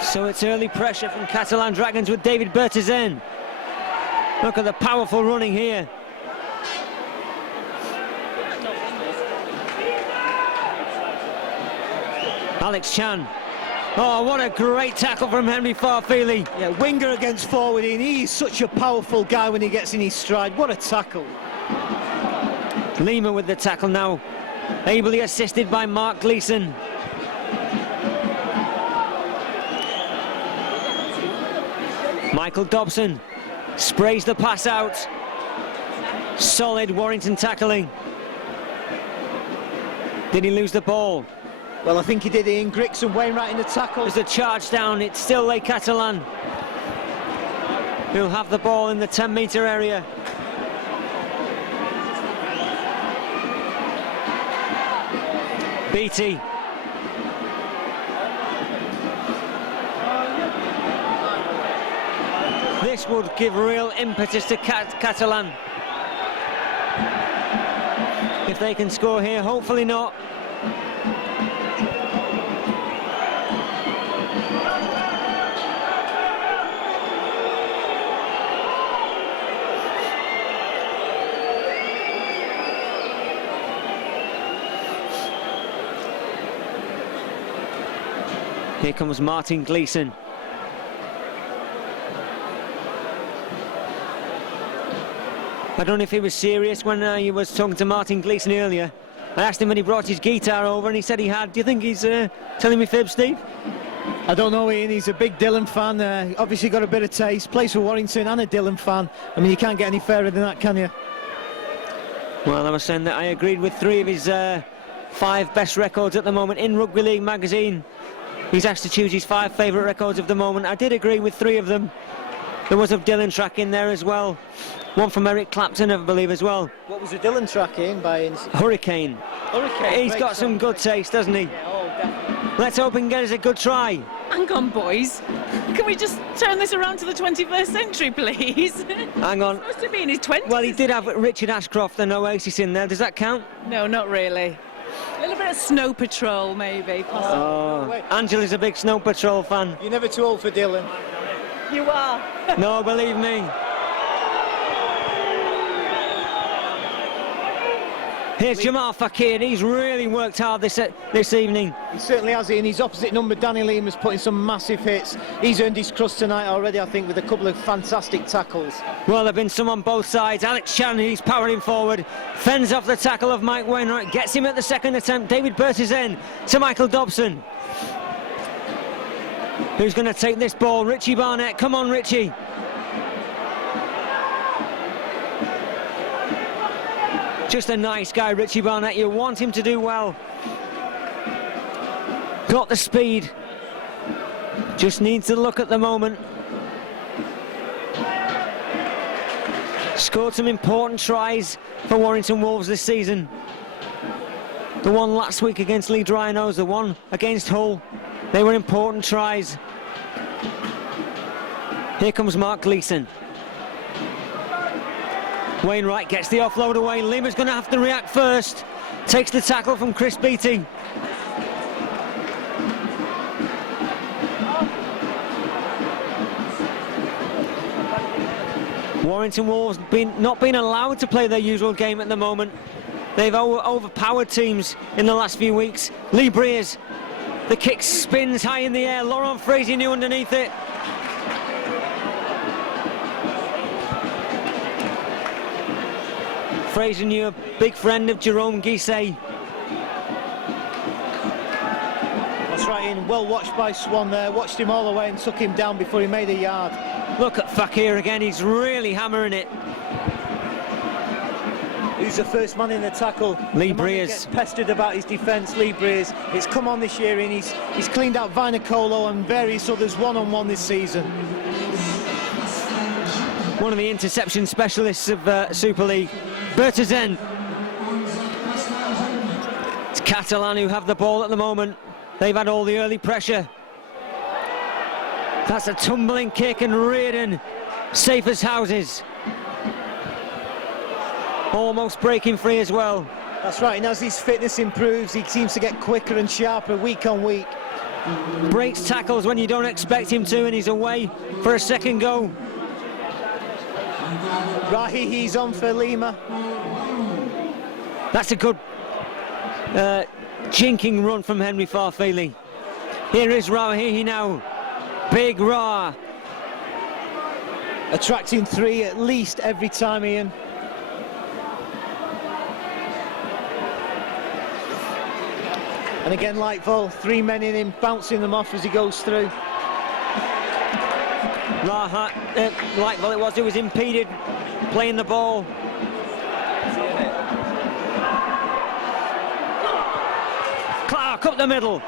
So it's early pressure from Catalan Dragons with David Bertizan. Look at the powerful running here. Alex Chan. Oh, what a great tackle from Henry Farfeely. Yeah, winger against forward, and he's such a powerful guy when he gets in his stride. What a tackle. Lima with the tackle now, ably assisted by Mark Gleeson. Michael Dobson sprays the pass out. Solid Warrington tackling. Did he lose the ball? Well, I think he did. Ian Griggs and Wainwright in the tackle. There's a charge down. It's still Les Catalans who'll have the ball in the 10-metre area. Beattie. This would give real impetus to Catalan. If they can score here, hopefully not. Here comes Martin Gleeson. I don't know if he was serious when he was talking to Martin Gleeson earlier. I asked him when he brought his guitar over and he said he had. Do you think he's telling me fib, Steve? I don't know, Ian. He's a big Dylan fan. Obviously got a bit of taste. Plays for Warrington and a Dylan fan. I mean, you can't get any fairer than that, can you? Well, I was saying that I agreed with 3 of his 5 best records at the moment in Rugby League magazine. He's asked to choose his 5 favourite records of the moment. I did agree with 3 of them. There was a Dylan track in there as well. One from Eric Clapton, I believe, as well. What was the Dylan track in by? Hurricane. Hurricane. He's got some good taste, doesn't he? Yeah, oh, definitely. Let's hope he can get us a good try. Hang on, boys. Can we just turn this around to the 21st century, please? Hang on. He's supposed to be in his 20s. Well, he did have Richard Ashcroft and Oasis in there. Does that count? No, not really. A little bit of Snow Patrol, maybe, possibly. Oh, Angela's a big Snow Patrol fan. You're never too old for Dylan. You are. No, believe me. Here's Jamal Fakir. He's really worked hard this evening. He certainly has. In his opposite number, Danny Lima's putting some massive hits. He's earned his crust tonight already, I think, with a couple of fantastic tackles. Well, there have been some on both sides. Alex Chan, he's powering forward, fends off the tackle of Mike Wainwright, gets him at the second attempt. David Bertizen to Michael Dobson. Who's going to take this ball? Richie Barnett. Come on, Richie. Just a nice guy, Richie Barnett. You want him to do well. Got the speed. Just needs to look at the moment. Scored some important tries for Warrington Wolves this season. The one last week against Leeds Rhinos, the one against Hull. They were important tries. Here comes Mark Gleeson. Wainwright gets the offload away. Lima's going to have to react first. Takes the tackle from Chris Beattie. Warrington Wolves not been allowed to play their usual game at the moment. They've overpowered teams in the last few weeks. Lee Breers, the kick spins high in the air. Laurent Frazier knew underneath it. Frazier knew, a big friend of Jerome Guisset. That's right, Ian. Well watched by Swan there. Watched him all the way and took him down before he made a yard. Look at Fakir again. He's really hammering it. Who's the first man in the tackle? Lee the man Breers. Gets pestered about his defence, Lee Breers. It's come on this year, and he's cleaned out Vinacolo and various others one-on-one this season. One of the interception specialists of Super League. Bertizen. It's Catalan who have the ball at the moment. They've had all the early pressure. That's a tumbling kick, and Reardon safe as houses. Almost breaking free as well. That's right, and as his fitness improves, he seems to get quicker and sharper week on week. Breaks tackles when you don't expect him to, and he's away for a second go. Rahihi's on for Lima. That's a good jinking run from Henry Farfeely. Here is Rawahihi now. Big Ra. Attracting 3 at least every time, Ian. And again, Lightfall, 3 men in him, bouncing them off as he goes through. Lightfall it was, who was impeded playing the ball. Clark up the middle.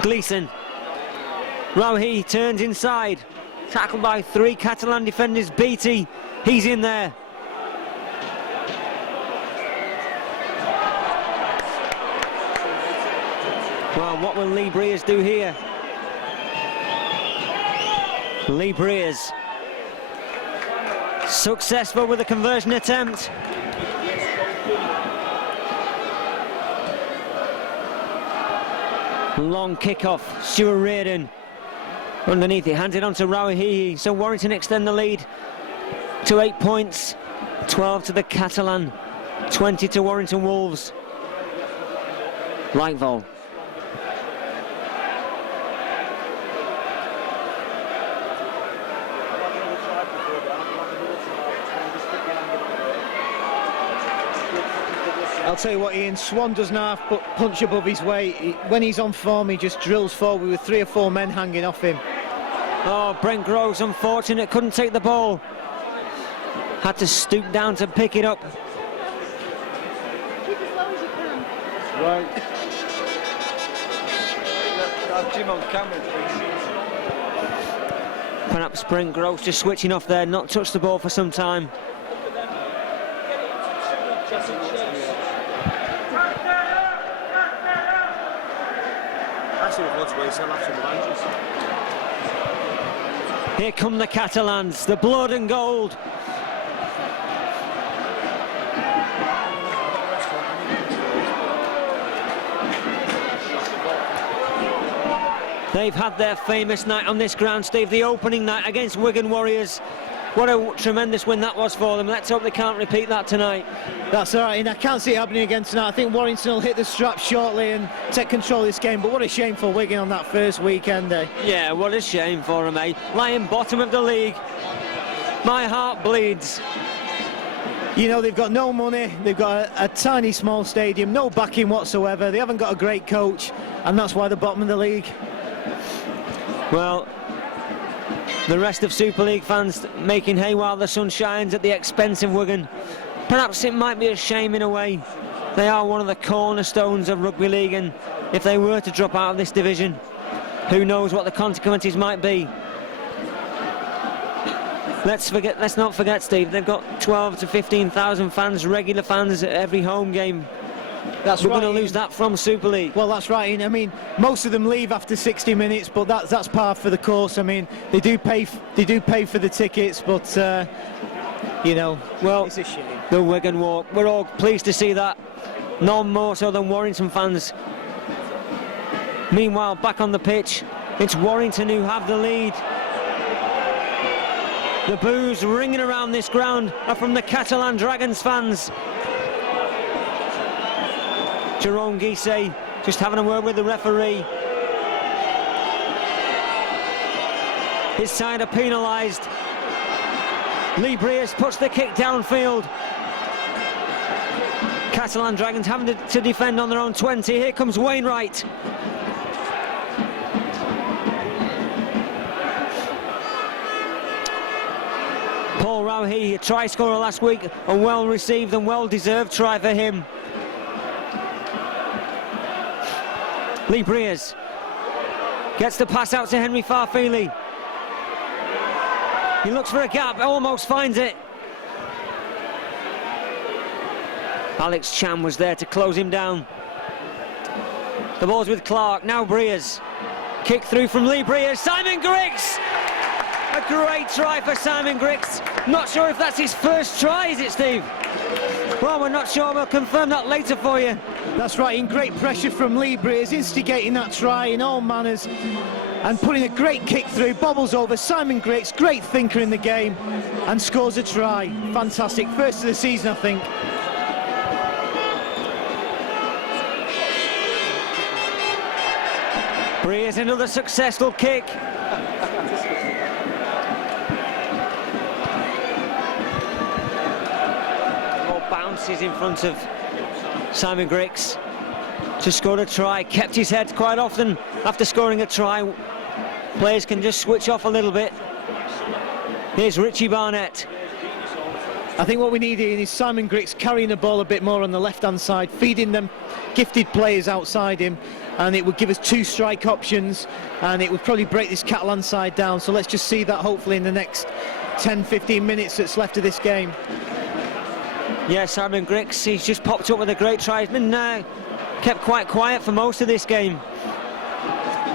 Gleeson. Rawahihi turns inside. Tackled by 3 Catalan defenders. Beatty, he's in there. Well, what will Lee Breers do here? Lee Breers successful with a conversion attempt. Long kick-off, Stuart Reardon underneath it, hands it on to Rawahihi, so Warrington extend the lead to 8 points, 12 to the Catalan, 20 to Warrington Wolves. Lightfall. I'll tell you what, Ian, Swan doesn't half but punch above his weight. When he's on form, he just drills forward with 3 or 4 men hanging off him. Oh, Brent Groves, unfortunate, couldn't take the ball. Had to stoop down to pick it up. Keep as low as you can. Right. Have Jim on camera. Perhaps Brent Groves just switching off there, not touched the ball for some time. Here come the Catalans, the blood and gold. They've had their famous night on this ground, Steve, the opening night against Wigan Warriors. What a tremendous win that was for them. Let's hope they can't repeat that tonight. That's all right, and I can't see it happening again tonight. I think Warrington will hit the strap shortly and take control of this game, but what a shame for Wigan on that first weekend, eh? Yeah, what a shame for them, eh? Lying bottom of the league. My heart bleeds. You know, they've got no money, they've got a tiny small stadium, no backing whatsoever, they haven't got a great coach, and that's why they're bottom of the league. Well, the rest of Super League fans making hay while the sun shines at the expense of Wigan. Perhaps it might be a shame in a way. They are one of the cornerstones of rugby league, and if they were to drop out of this division, who knows what the consequences might be. Let's not forget, Steve, they've got 12 to 15,000 fans, regular fans at every home game. That's We're right, going to lose that from Super League. Well, that's right. I mean, most of them leave after 60 minutes, but that's par for the course. I mean, they do pay for the tickets, but you know, well, it's a shame. The Wigan walk. We're all pleased to see that. None more so than Warrington fans. Meanwhile, back on the pitch, it's Warrington who have the lead. The boos ringing around this ground are from the Catalan Dragons fans. Jerome Guisset just having a word with the referee. His side are penalised. Lee Breers puts the kick downfield. Catalan Dragons having to defend on their own 20. Here comes Wainwright. Paul Rawahihi, a try scorer last week, a well-received and well-deserved try for him. Lee Breers gets the pass out to Henry Farfili. He looks for a gap, almost finds it. Alex Chan was there to close him down. The ball's with Clark, now Breers. Kick through from Lee Breers, Simon Griggs! A great try for Simon Griggs. Not sure if that's his first try, is it, Steve? Well, we're not sure, we'll confirm that later for you. That's right, in great pressure from Lee Breers, instigating that try in all manners and putting a great kick through, bobbles over Simon Griggs, great thinker in the game, and scores a try. Fantastic, first of the season, I think. Here's another successful kick. More bounces in front of Simon Griggs. Just scored a try, kept his head quite often after scoring a try. Players can just switch off a little bit. Here's Richie Barnett. I think what we need here is Simon Griggs carrying the ball a bit more on the left-hand side, feeding them gifted players outside him, and it would give us 2 strike options, and it would probably break this Catalan side down. So let's just see that hopefully in the next 10-15 minutes that's left of this game. Yeah, Simon Griggs, he's just popped up with a great try. He's been kept quite quiet for most of this game.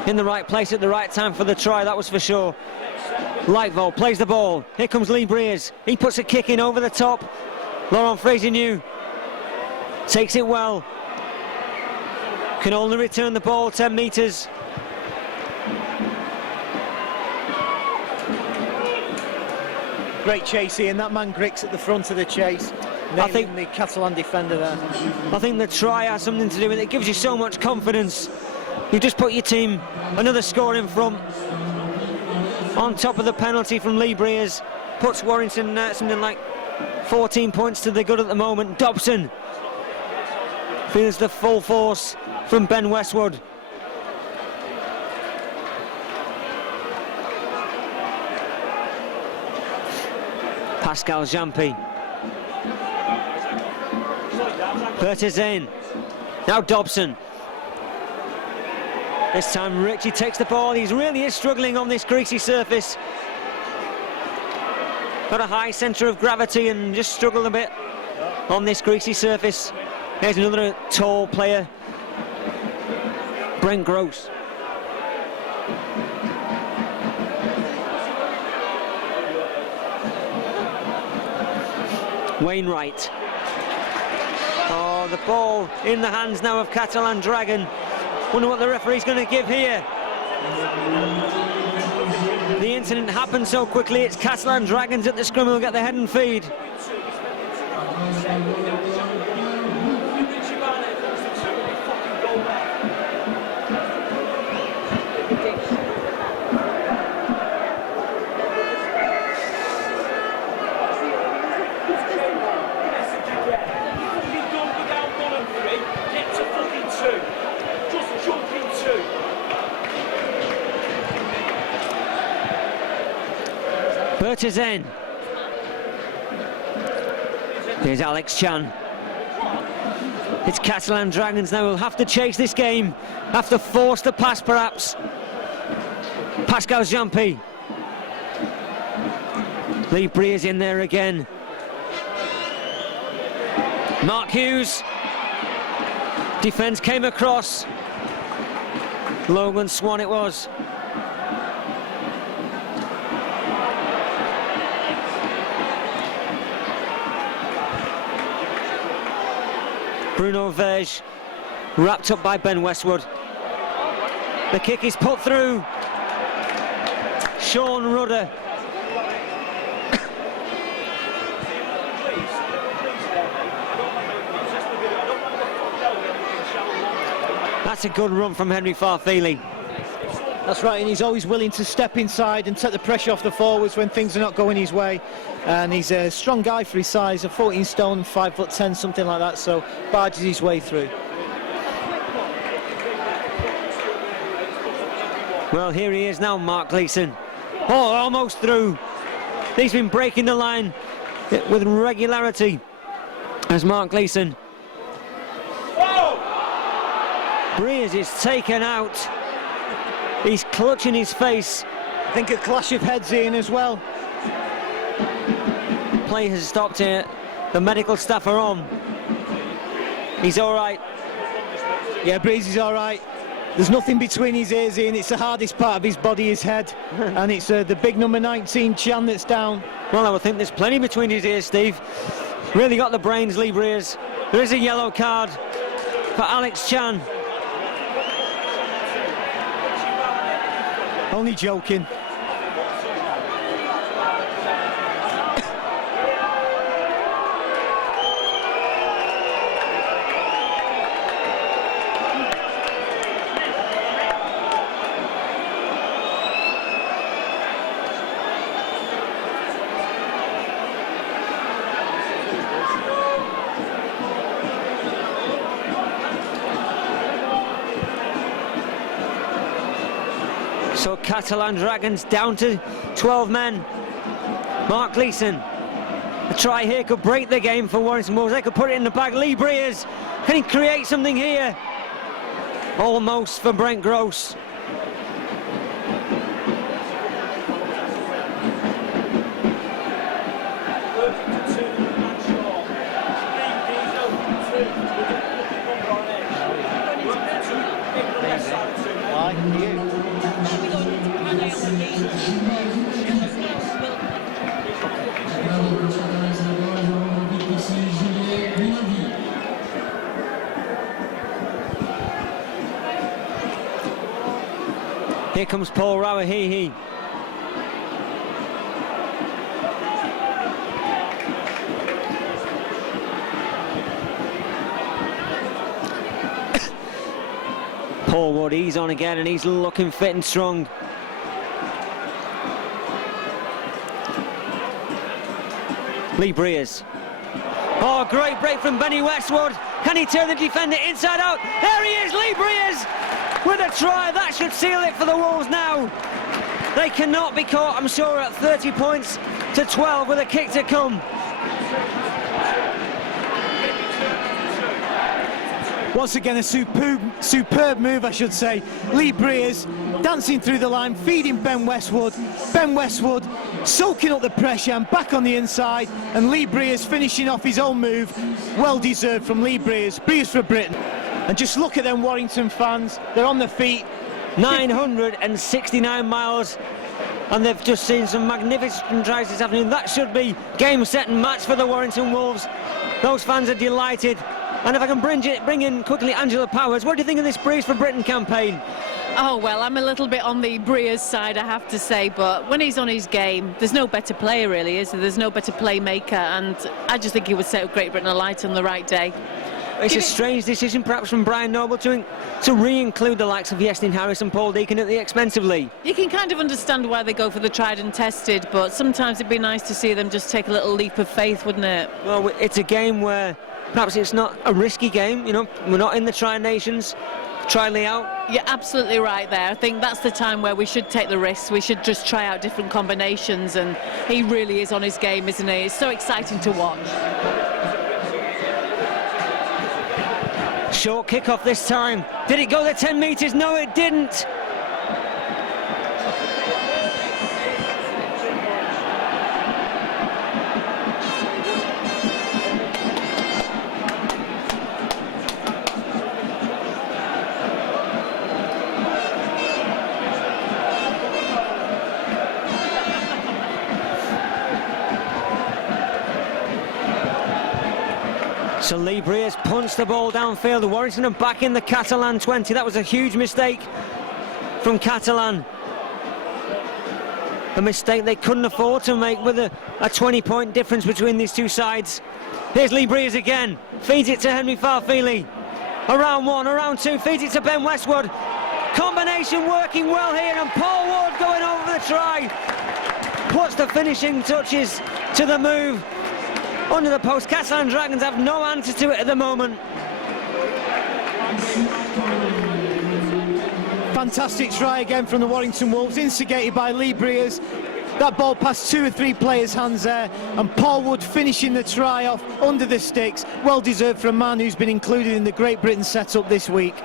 In the right place at the right time for the try, that was for sure. Lightvold plays the ball. Here comes Lee Breers. He puts a kick in over the top. Laurent Fraser-New takes it well. Can only return the ball 10 metres. Great chase here, and that man Griggs at the front of the chase. I think the Catalan defender there. I think the try has something to do with it. It gives you so much confidence. You just put your team another score in front. On top of the penalty from Lee Breers, puts Warrington something like 14 points to the good at the moment. Dobson feels the full force from Ben Westwood. Pascal Jampi. Bertezin. Now Dobson. This time Richie takes the ball. He really is struggling on this greasy surface. Got a high centre of gravity and just struggled a bit on this greasy surface. Here's another tall player, Brent Gross. Wainwright. Oh, the ball in the hands now of Catalan Dragon. Wonder what the referee's going to give here. The incident happened so quickly. It's Catalan Dragons at the scrum who'll get the head and feed. Bertezin. Here's Alex Chan. It's Catalan Dragons now who'll have to chase this game, have to force the pass perhaps. Pascal Jampi. Lee Breers in there again. Mark Hughes. Defence came across. Logan Swan it was. Bruno Verge, wrapped up by Ben Westwood. The kick is put through. Sean Rudder. That's a good run from Henry Farfeli. That's right, and he's always willing to step inside and take the pressure off the forwards when things are not going his way. And he's a strong guy for his size, a 14 stone, 5'10", something like that, so barges his way through. Well, here he is now, Mark Gleeson. Oh, almost through. He's been breaking the line with regularity as Mark Gleeson. Breers is taken out. He's clutching his face. I think a clash of heads in as well. Play has stopped here. The medical staff are on. He's all right. Yeah, Breeze is all right. There's nothing between his ears, Ian. It's the hardest part of his body, his head. And it's the big number 19, Chan, that's down. Well, I would think there's plenty between his ears, Steve. Really got the brains, Lee Breers. There is a yellow card for Alex Chan. Only joking. So Catalan Dragons down to 12 men. Mark Gleeson. A try here could break the game for Warrington Wolves. They could put it in the bag. Lee Breers, can he create something here? Almost for Brent Gross. Here comes Paul Rawahihi. Paul Wood, he's on again and he's looking fit and strong. Lee Breers. Oh, great break from Benny Westwood. Can he turn the defender inside out? There he is, Lee Breers with a try. That should seal it for the Wolves now. They cannot be caught, I'm sure, at 30 points to 12 with a kick to come. Once again, a superb move, I should say. Lee Breers dancing through the line, feeding Ben Westwood. Ben Westwood soaking up the pressure and back on the inside. And Lee Breers finishing off his own move. Well deserved from Lee Breers. Breers for Britain. And just look at them Warrington fans. They're on their feet. 969 miles. And they've just seen some magnificent tries this afternoon. That should be game, set and match for the Warrington Wolves. Those fans are delighted. And if I can bring in quickly Angela Powers, what do you think of this Breeze for Britain campaign? Oh, well, I'm a little bit on the Breers side, I have to say, but when he's on his game, there's no better player, really, is there? There's no better playmaker, and I just think he would set Great Britain alight on the right day. It's a strange decision, perhaps, from Brian Noble to re-include the likes of Iestyn Harris and Paul Deacon at the expense of Lee. You can kind of understand why they go for the tried and tested, but sometimes it'd be nice to see them just take a little leap of faith, wouldn't it? Well, it's a game where perhaps it's not a risky game, you know, we're not in the Tri-Nations. Try Lee out. You're absolutely right there. I think that's the time where we should take the risks. We should just try out different combinations, and he really is on his game, isn't he? It's so exciting to watch. Short kick-off this time. Did it go the 10 metres? No, it didn't. So Lee Breers punched the ball downfield. Warrington are back in the Catalan 20. That was a huge mistake from Catalan. A mistake they couldn't afford to make with a 20-point difference between these two sides. Here's Lee Breers again. Feeds it to Henry Farfili. Around one, around two, feeds it to Ben Westwood. Combination working well here, and Paul Wood going over the try. Puts the finishing touches to the move. Under the post, Catalan Dragons have no answer to it at the moment. Fantastic try again from the Warrington Wolves, instigated by Lee Breers. That ball passed 2 or 3 players' hands there, and Paul Wood finishing the try off under the sticks. Well deserved for a man who's been included in the Great Britain setup this week.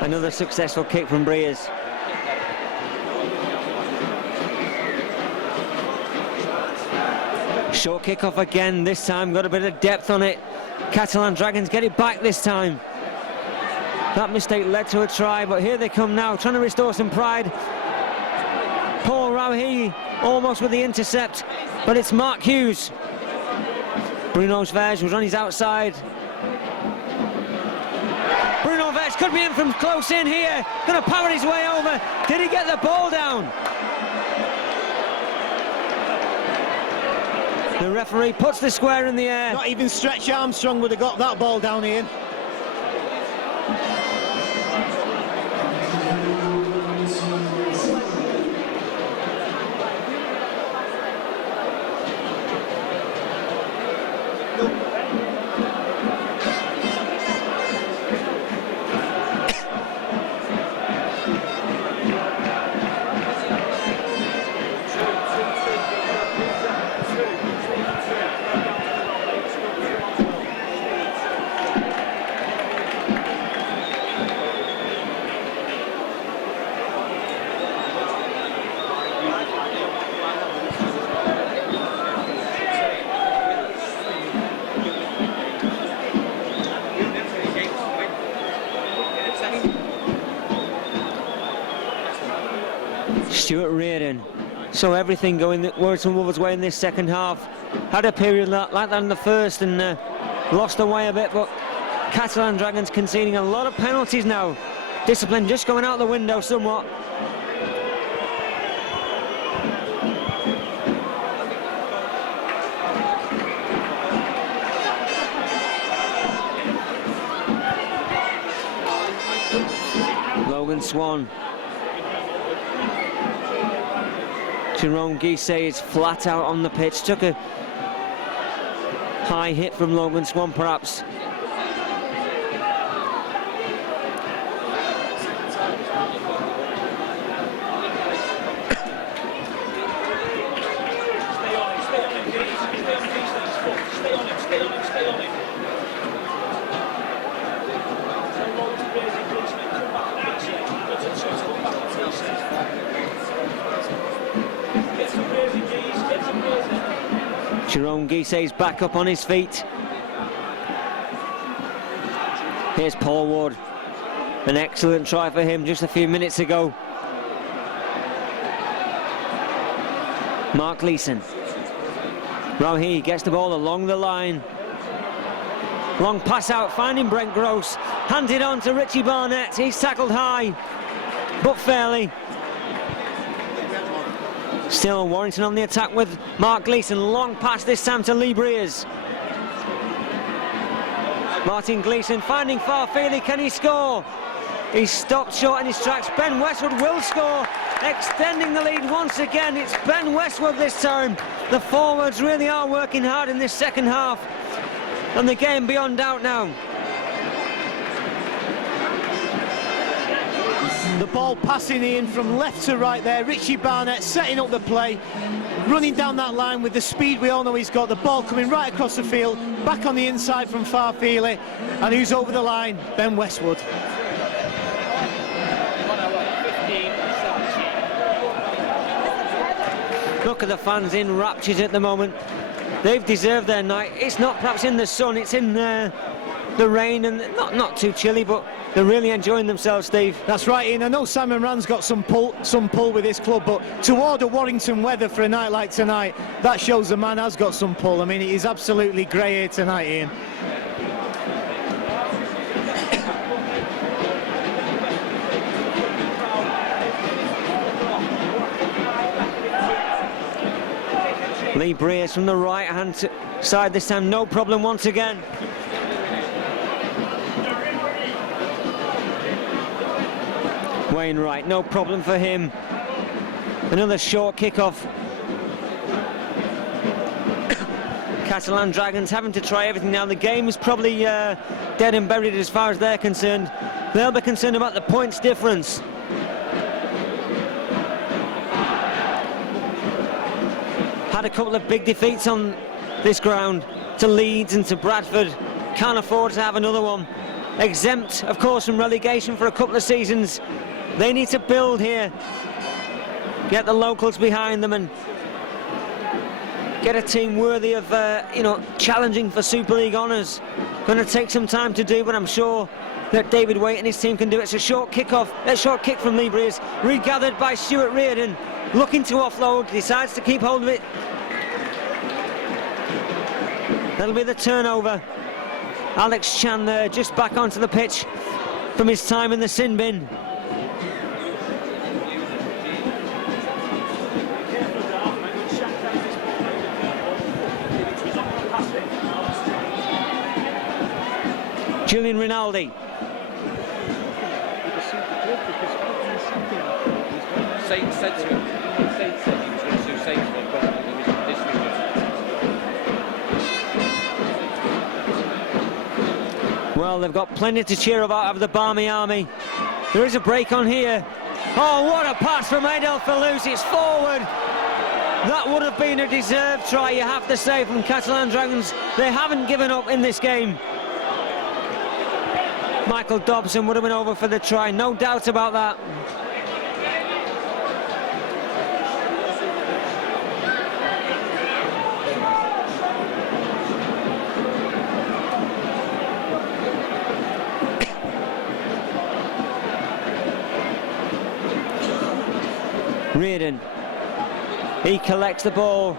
Another successful kick from Breers. Short kick-off again, this time got a bit of depth on it. Catalan Dragons get it back this time. That mistake led to a try, but here they come now, trying to restore some pride. Paul Rawahihi almost with the intercept, but it's Mark Hughes. Bruno Svej was on his outside. Bruno Svej could be in from close in here, going to power his way over. Did he get the ball down? The referee puts the square in the air. Not even Stretch Armstrong would have got that ball down, Ian. Stuart Reardon. So everything going Warrington Wolves' way in this second half. Had a period like that in the first and lost away a bit, but Catalan Dragons conceding a lot of penalties now. Discipline just going out the window somewhat. Logan Swan. Jerome Guisset is flat out on the pitch. Took a high hit from Logan Swan, perhaps. Jerome Guisset's back up on his feet. Here's Paul Ward. An excellent try for him just a few minutes ago. Mark Gleeson. Rohi gets the ball along the line. Long pass out, finding Brent Gross. Handed on to Richie Barnett. He's tackled high, but fairly. Still Warrington on the attack with Mark Gleeson. Long pass this time to Lee Breers. Martin Gleeson finding Farfeli. Can he score? He's stopped short in his tracks. Ben Westwood will score, extending the lead once again. It's Ben Westwood this time. The forwards really are working hard in this second half, and the game beyond doubt now. The ball passing in from left to right there. Richie Barnett setting up the play, running down that line with the speed we all know he's got. The ball coming right across the field, back on the inside from Farfeli, and who's over the line? Ben Westwood. Look at the fans in raptures at the moment. They've deserved their night. It's not perhaps in the sun, it's in the rain, and not too chilly, but they're really enjoying themselves, Steve. That's right, Ian. I know Simon Rand's got some pull with his club, but to order Warrington weather for a night like tonight, that shows the man has got some pull. I mean, he's absolutely grey here tonight, Ian. Lee Breers from the right-hand side this time, no problem once again. Wainwright, no problem for him. Another short kick-off. Catalan Dragons having to try everything now. The game is probably dead and buried as far as they're concerned. They'll be concerned about the points difference. Had a couple of big defeats on this ground to Leeds and to Bradford. Can't afford to have another one. Exempt, of course, from relegation for a couple of seasons. They need to build here. Get the locals behind them and get a team worthy of, challenging for Super League honours. Going to take some time to do, but I'm sure that David Waite and his team can do it. It's a short kick from Lee Breers, regathered by Stuart Reardon, looking to offload, decides to keep hold of it. That'll be the turnover. Alex Chan there, just back onto the pitch from his time in the sin bin. Julian Rinaldi. Saint said to him, Saint said he was going to sue Saint for Well, they've got plenty to cheer about out of the Barmy Army. There is a break on here. Oh, what a pass from Adel Fallouz. It's forward. That would have been a deserved try, you have to say, from Catalan Dragons. They haven't given up in this game. Michael Dobson would have been over for the try, no doubt about that. Reardon. He collects the ball.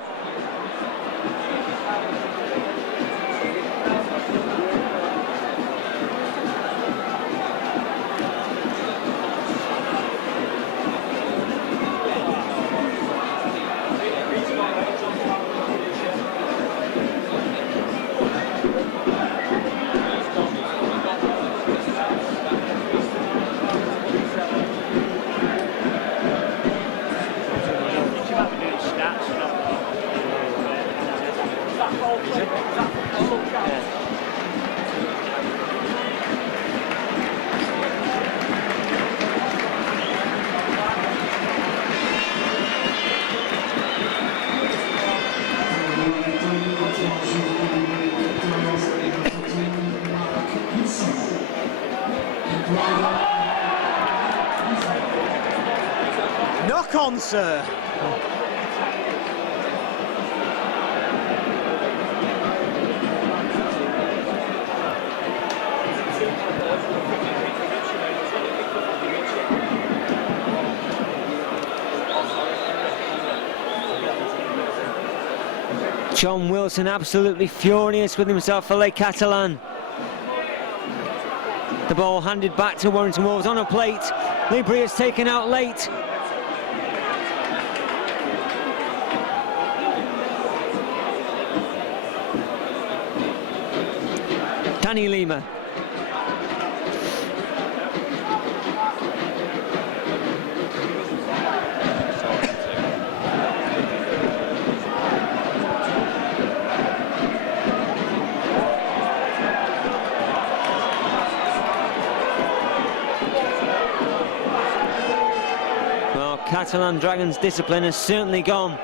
Knock on, sir. John Wilson absolutely furious with himself for Les Catalans. The ball handed back to Warrington Wolves on a plate. Libria's taken out late. Danny Lima. Well, Catalan Dragons' discipline has certainly gone.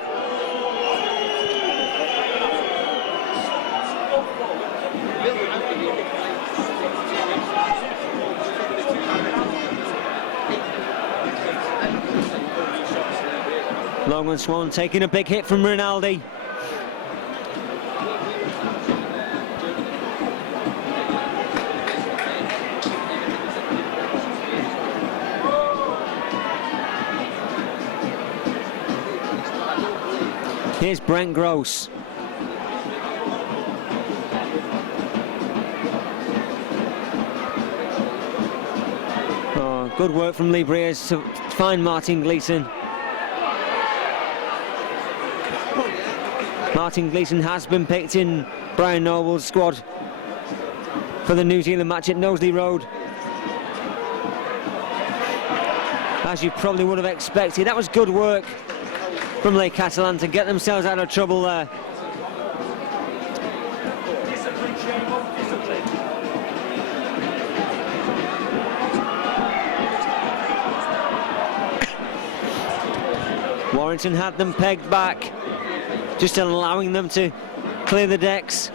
Longman Swan taking a big hit from Rinaldi. Here's Brent Gross. Oh, good work from Lee Breers to find Martin Gleeson. Martin Gleeson has been picked in Brian Noble's squad for the New Zealand match at Knowsley Road. As you probably would have expected, that was good work from Les Catalans to get themselves out of trouble there. Warrington had them pegged back, just allowing them to clear the decks.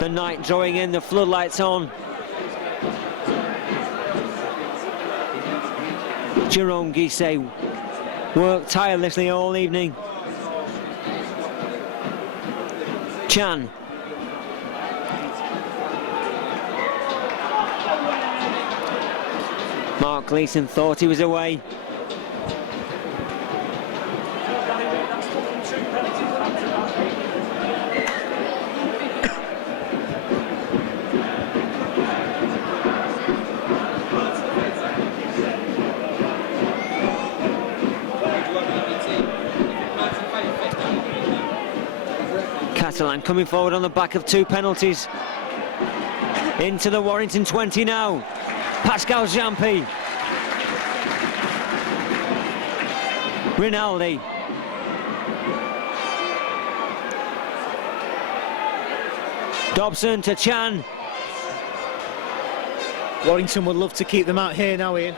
The night drawing in, the floodlights on. Jerome Guisset worked tirelessly all evening. Chan. Mark Gleeson thought he was away. Catalan coming forward on the back of two penalties. Into the Warrington 20 now. Pascal Jampi. Rinaldi. Dobson to Chan. Warrington would love to keep them out here now, Ian.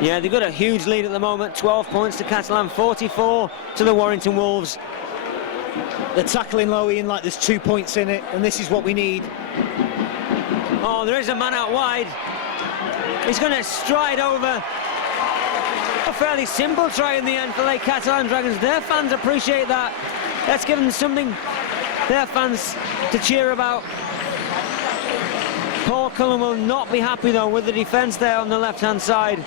Yeah, they've got a huge lead at the moment. 12 points to Catalan, 44 to the Warrington Wolves. They're tackling low, Ian, like there's 2 points in it, and this is what we need. Oh, there is a man out wide. He's going to stride over. A fairly simple try in the end for the Catalan Dragons. Their fans appreciate that. Let's give them something, their fans, to cheer about. Paul Cullen will not be happy though with the defence there on the left-hand side.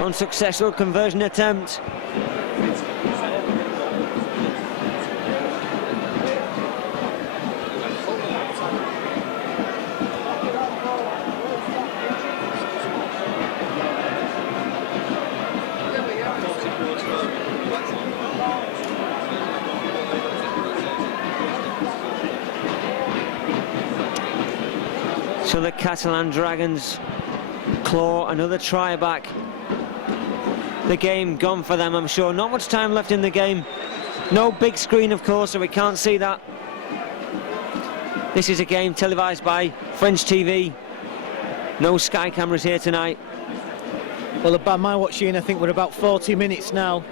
Unsuccessful conversion attempt. So the Catalan Dragons claw another try back. The game gone for them, I'm sure. Not much time left in the game. No big screen, of course, so we can't see that. This is a game televised by French TV. No Sky cameras here tonight. Well, by my watching, I think we're about 40 minutes now,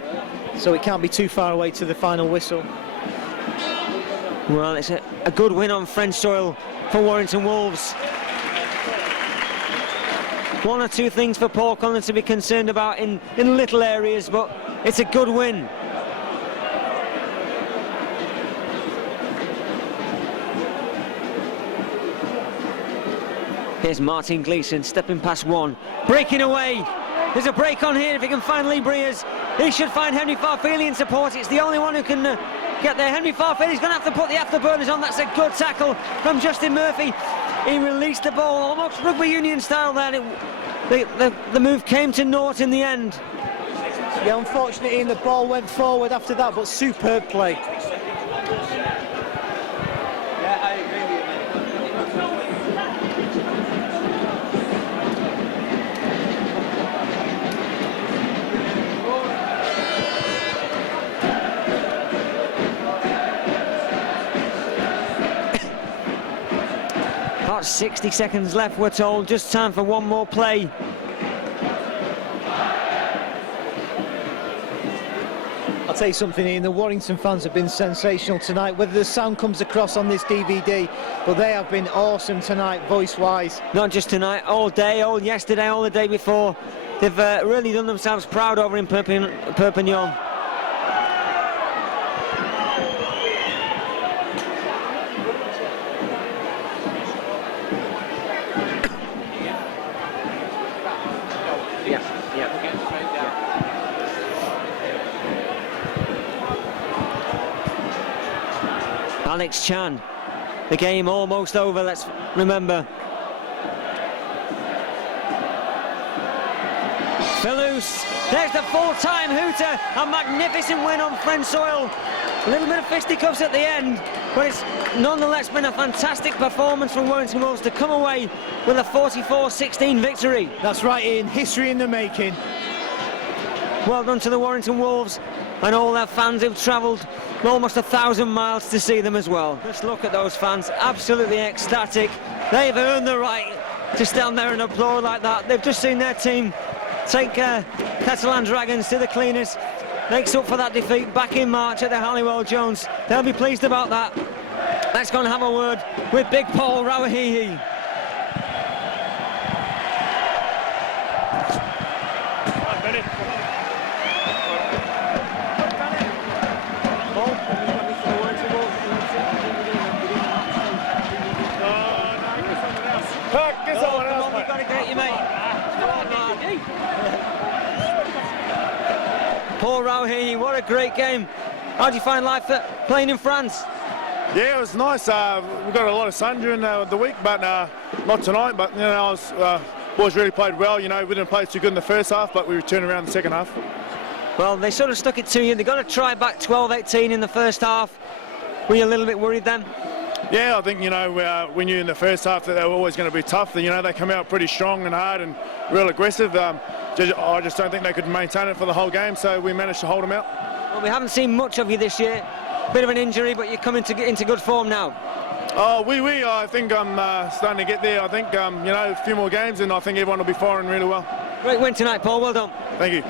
so it can't be too far away to the final whistle. Well, it's a good win on French soil for Warrington Wolves. One or two things for Paul Cullen to be concerned about in little areas, but it's a good win. Here's Martin Gleeson stepping past one, breaking away. There's a break on here if he can find Lee Breers. He should find Henry Farfeli in support. It's the only one who can get there. Henry Farfeli's going to have to put the afterburners on. That's a good tackle from Justin Murphy. He released the ball almost rugby union style there. The move came to naught in the end. Yeah, unfortunately, the ball went forward after that, but superb play. Yeah, I agree with About 60 seconds left, we're told. Just time for one more play. I'll tell you something, Ian, the Warrington fans have been sensational tonight. Whether the sound comes across on this DVD, but they have been awesome tonight, voice-wise. Not just tonight, all day, all yesterday, all the day before. They've really done themselves proud over in Perpignan. Alex Chan, the game almost over, let's remember. Philus, there's the full-time hooter, a magnificent win on French soil. A little bit of fisticuffs at the end, but it's nonetheless been a fantastic performance from Warrington Wolves to come away with a 44-16 victory. That's right, Ian, history in the making. Well done to the Warrington Wolves and all their fans who've travelled almost 1,000 miles to see them as well. Just look at those fans, absolutely ecstatic. They've earned the right to stand there and applaud like that. They've just seen their team take Catalan Dragons to the cleaners. Makes up for that defeat back in March at the Halliwell Jones. They'll be pleased about that. Let's go and have a word with Big Paul Rawahihi. Paul Rawahihi, what a great game. How do you find life playing in France? Yeah, it was nice. We got a lot of sun during the week, but not tonight. But you know, boys really played well. You know, we didn't play too good in the first half, but we returned around the second half. Well, they sort of stuck it to you. They got to try back 12-18 in the first half. Were you a little bit worried then? Yeah, I think, you know, we knew in the first half that they were always going to be tough. You know, they come out pretty strong and hard and real aggressive. I just don't think they could maintain it for the whole game, so we managed to hold them out. Well, we haven't seen much of you this year. Bit of an injury, but you're coming into good form now. Oh, I think I'm starting to get there. I think, you know, a few more games and I think everyone will be firing really well. Great win tonight, Paul. Well done. Thank you.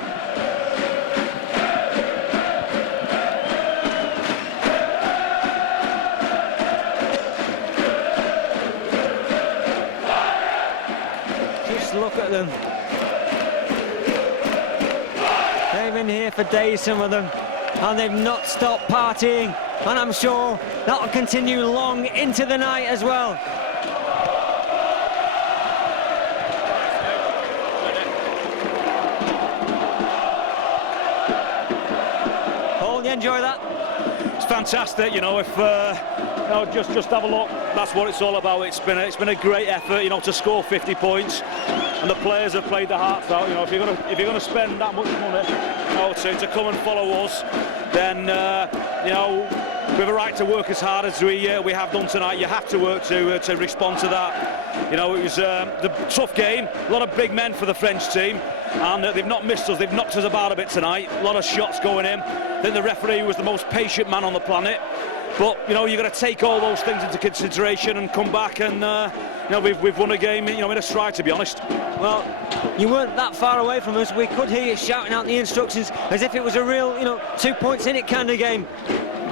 Just look at them. They've been here for days, some of them, and they've not stopped partying. And I'm sure that'll continue long into the night as well. Paul, you enjoy that? It's fantastic, you know. If you know, just have a look. That's what it's all about. It's been a great effort, you know, to score 50 points, and the players have played their hearts out. You know, if you're gonna spend that much money, you know, to come and follow us, then you know, we have a right to work as hard as we have done tonight. You have to work to respond to that. You know, it was the tough game. A lot of big men for the French team, and they've not missed us. They've knocked us about a bit tonight. A lot of shots going in. I think the referee was the most patient man on the planet. But you know, you've got to take all those things into consideration and come back and you know, we've won a game, you know, in a stride, to be honest. Well, you weren't that far away from us. We could hear you shouting out the instructions as if it was a real, you know, 2 points in it kind of game.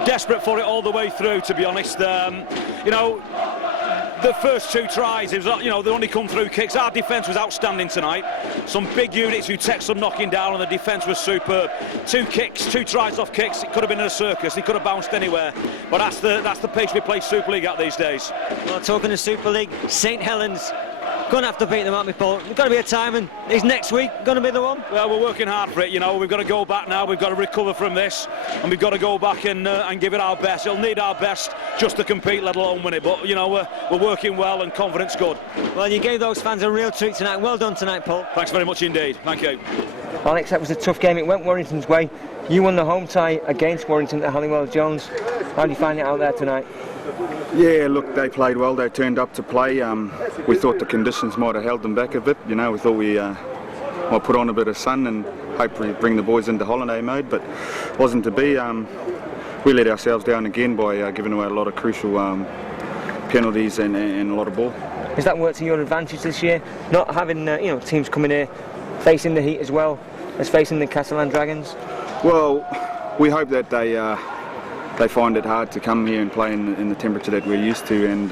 Desperate for it all the way through, to be honest. You know, the first two tries, it was, you know, they only come through kicks. Our defence was outstanding tonight. Some big units who take some knocking down, and the defence was superb. 2 kicks, 2 tries off kicks. It could have been in a circus. He could have bounced anywhere. But that's the pace we play Super League at these days. Well, talking of Super League, St Helens. Going to have to beat them, aren't we, Paul? There's got to be a time, and is next week going to be the one? Well, we're working hard for it, you know. We've got to go back now. We've got to recover from this, and we've got to go back and give it our best. It'll need our best just to compete, let alone win it. But, you know, we're working well, and confidence good. Well, you gave those fans a real treat tonight. Well done tonight, Paul. Thanks very much indeed. Thank you. Alex, that was a tough game. It went Warrington's way. You won the home tie against Warrington at Halliwell Jones. How do you find it out there tonight? Yeah, look, they played well. They turned up to play. We thought the conditions might have held them back a bit. You know, we thought we might put on a bit of sun and hopefully bring the boys into holiday mode, but wasn't to be. We let ourselves down again by giving away a lot of crucial penalties and a lot of ball. Has that worked to your advantage this year? Not having you know, teams coming here facing the heat as well as facing the Catalan Dragons? Well, we hope that they find it hard to come here and play in the temperature that we're used to, and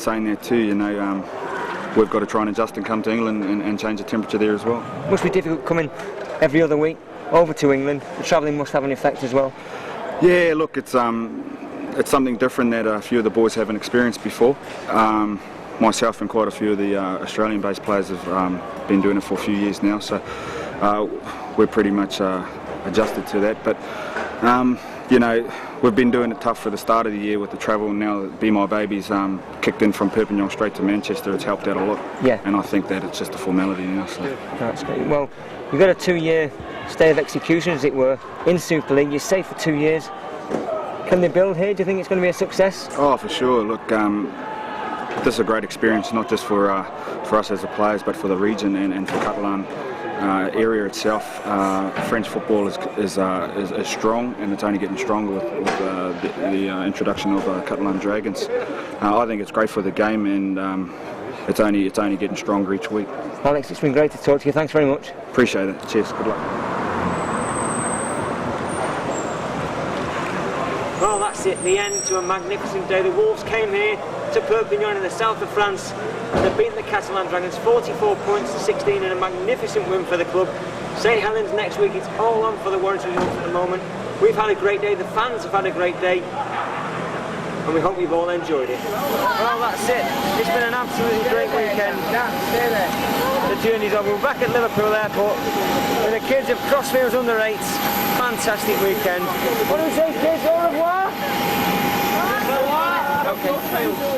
saying that too, you know, we've got to try and adjust and come to England and change the temperature there as well. Must be difficult coming every other week over to England. The travelling must have an effect as well. Yeah, look, it's something different that a few of the boys haven't experienced before. Myself and quite a few of the Australian-based players have been doing it for a few years now, so we're pretty much adjusted to that. But you know, we've been doing it tough for the start of the year with the travel, and now that Be My Baby's kicked in from Perpignan straight to Manchester, it's helped out a lot. Yeah. And I think that it's just a formality now. So. That's great. Well, you've got a 2-year stay of execution, as it were, in Super League. You're safe for 2 years. Can they build here? Do you think it's going to be a success? Oh, for sure. Look, this is a great experience, not just for us as the players, but for the region and for Catalan area itself. French football is strong, and it's only getting stronger with the introduction of Catalan Dragons. I think it's great for the game, and it's only getting stronger each week. Alex, it's been great to talk to you. Thanks very much. Appreciate it. Cheers. Good luck. Well, that's it, the end to a magnificent day. The Wolves came here to Perpignan in the south of France, and they've beaten the Catalan Dragons 44 points to 16 in a magnificent win for the club. St Helens next week, it's all on for the Warrington Wolves at the moment. We've had a great day, the fans have had a great day, and we hope you've all enjoyed it. Well, that's it. It's been an absolutely great weekend. The journey's over. We're back at Liverpool Airport with the kids of Crossfields Under 8s. Fantastic weekend. What do we say, kids? Au revoir? Au revoir. Okay.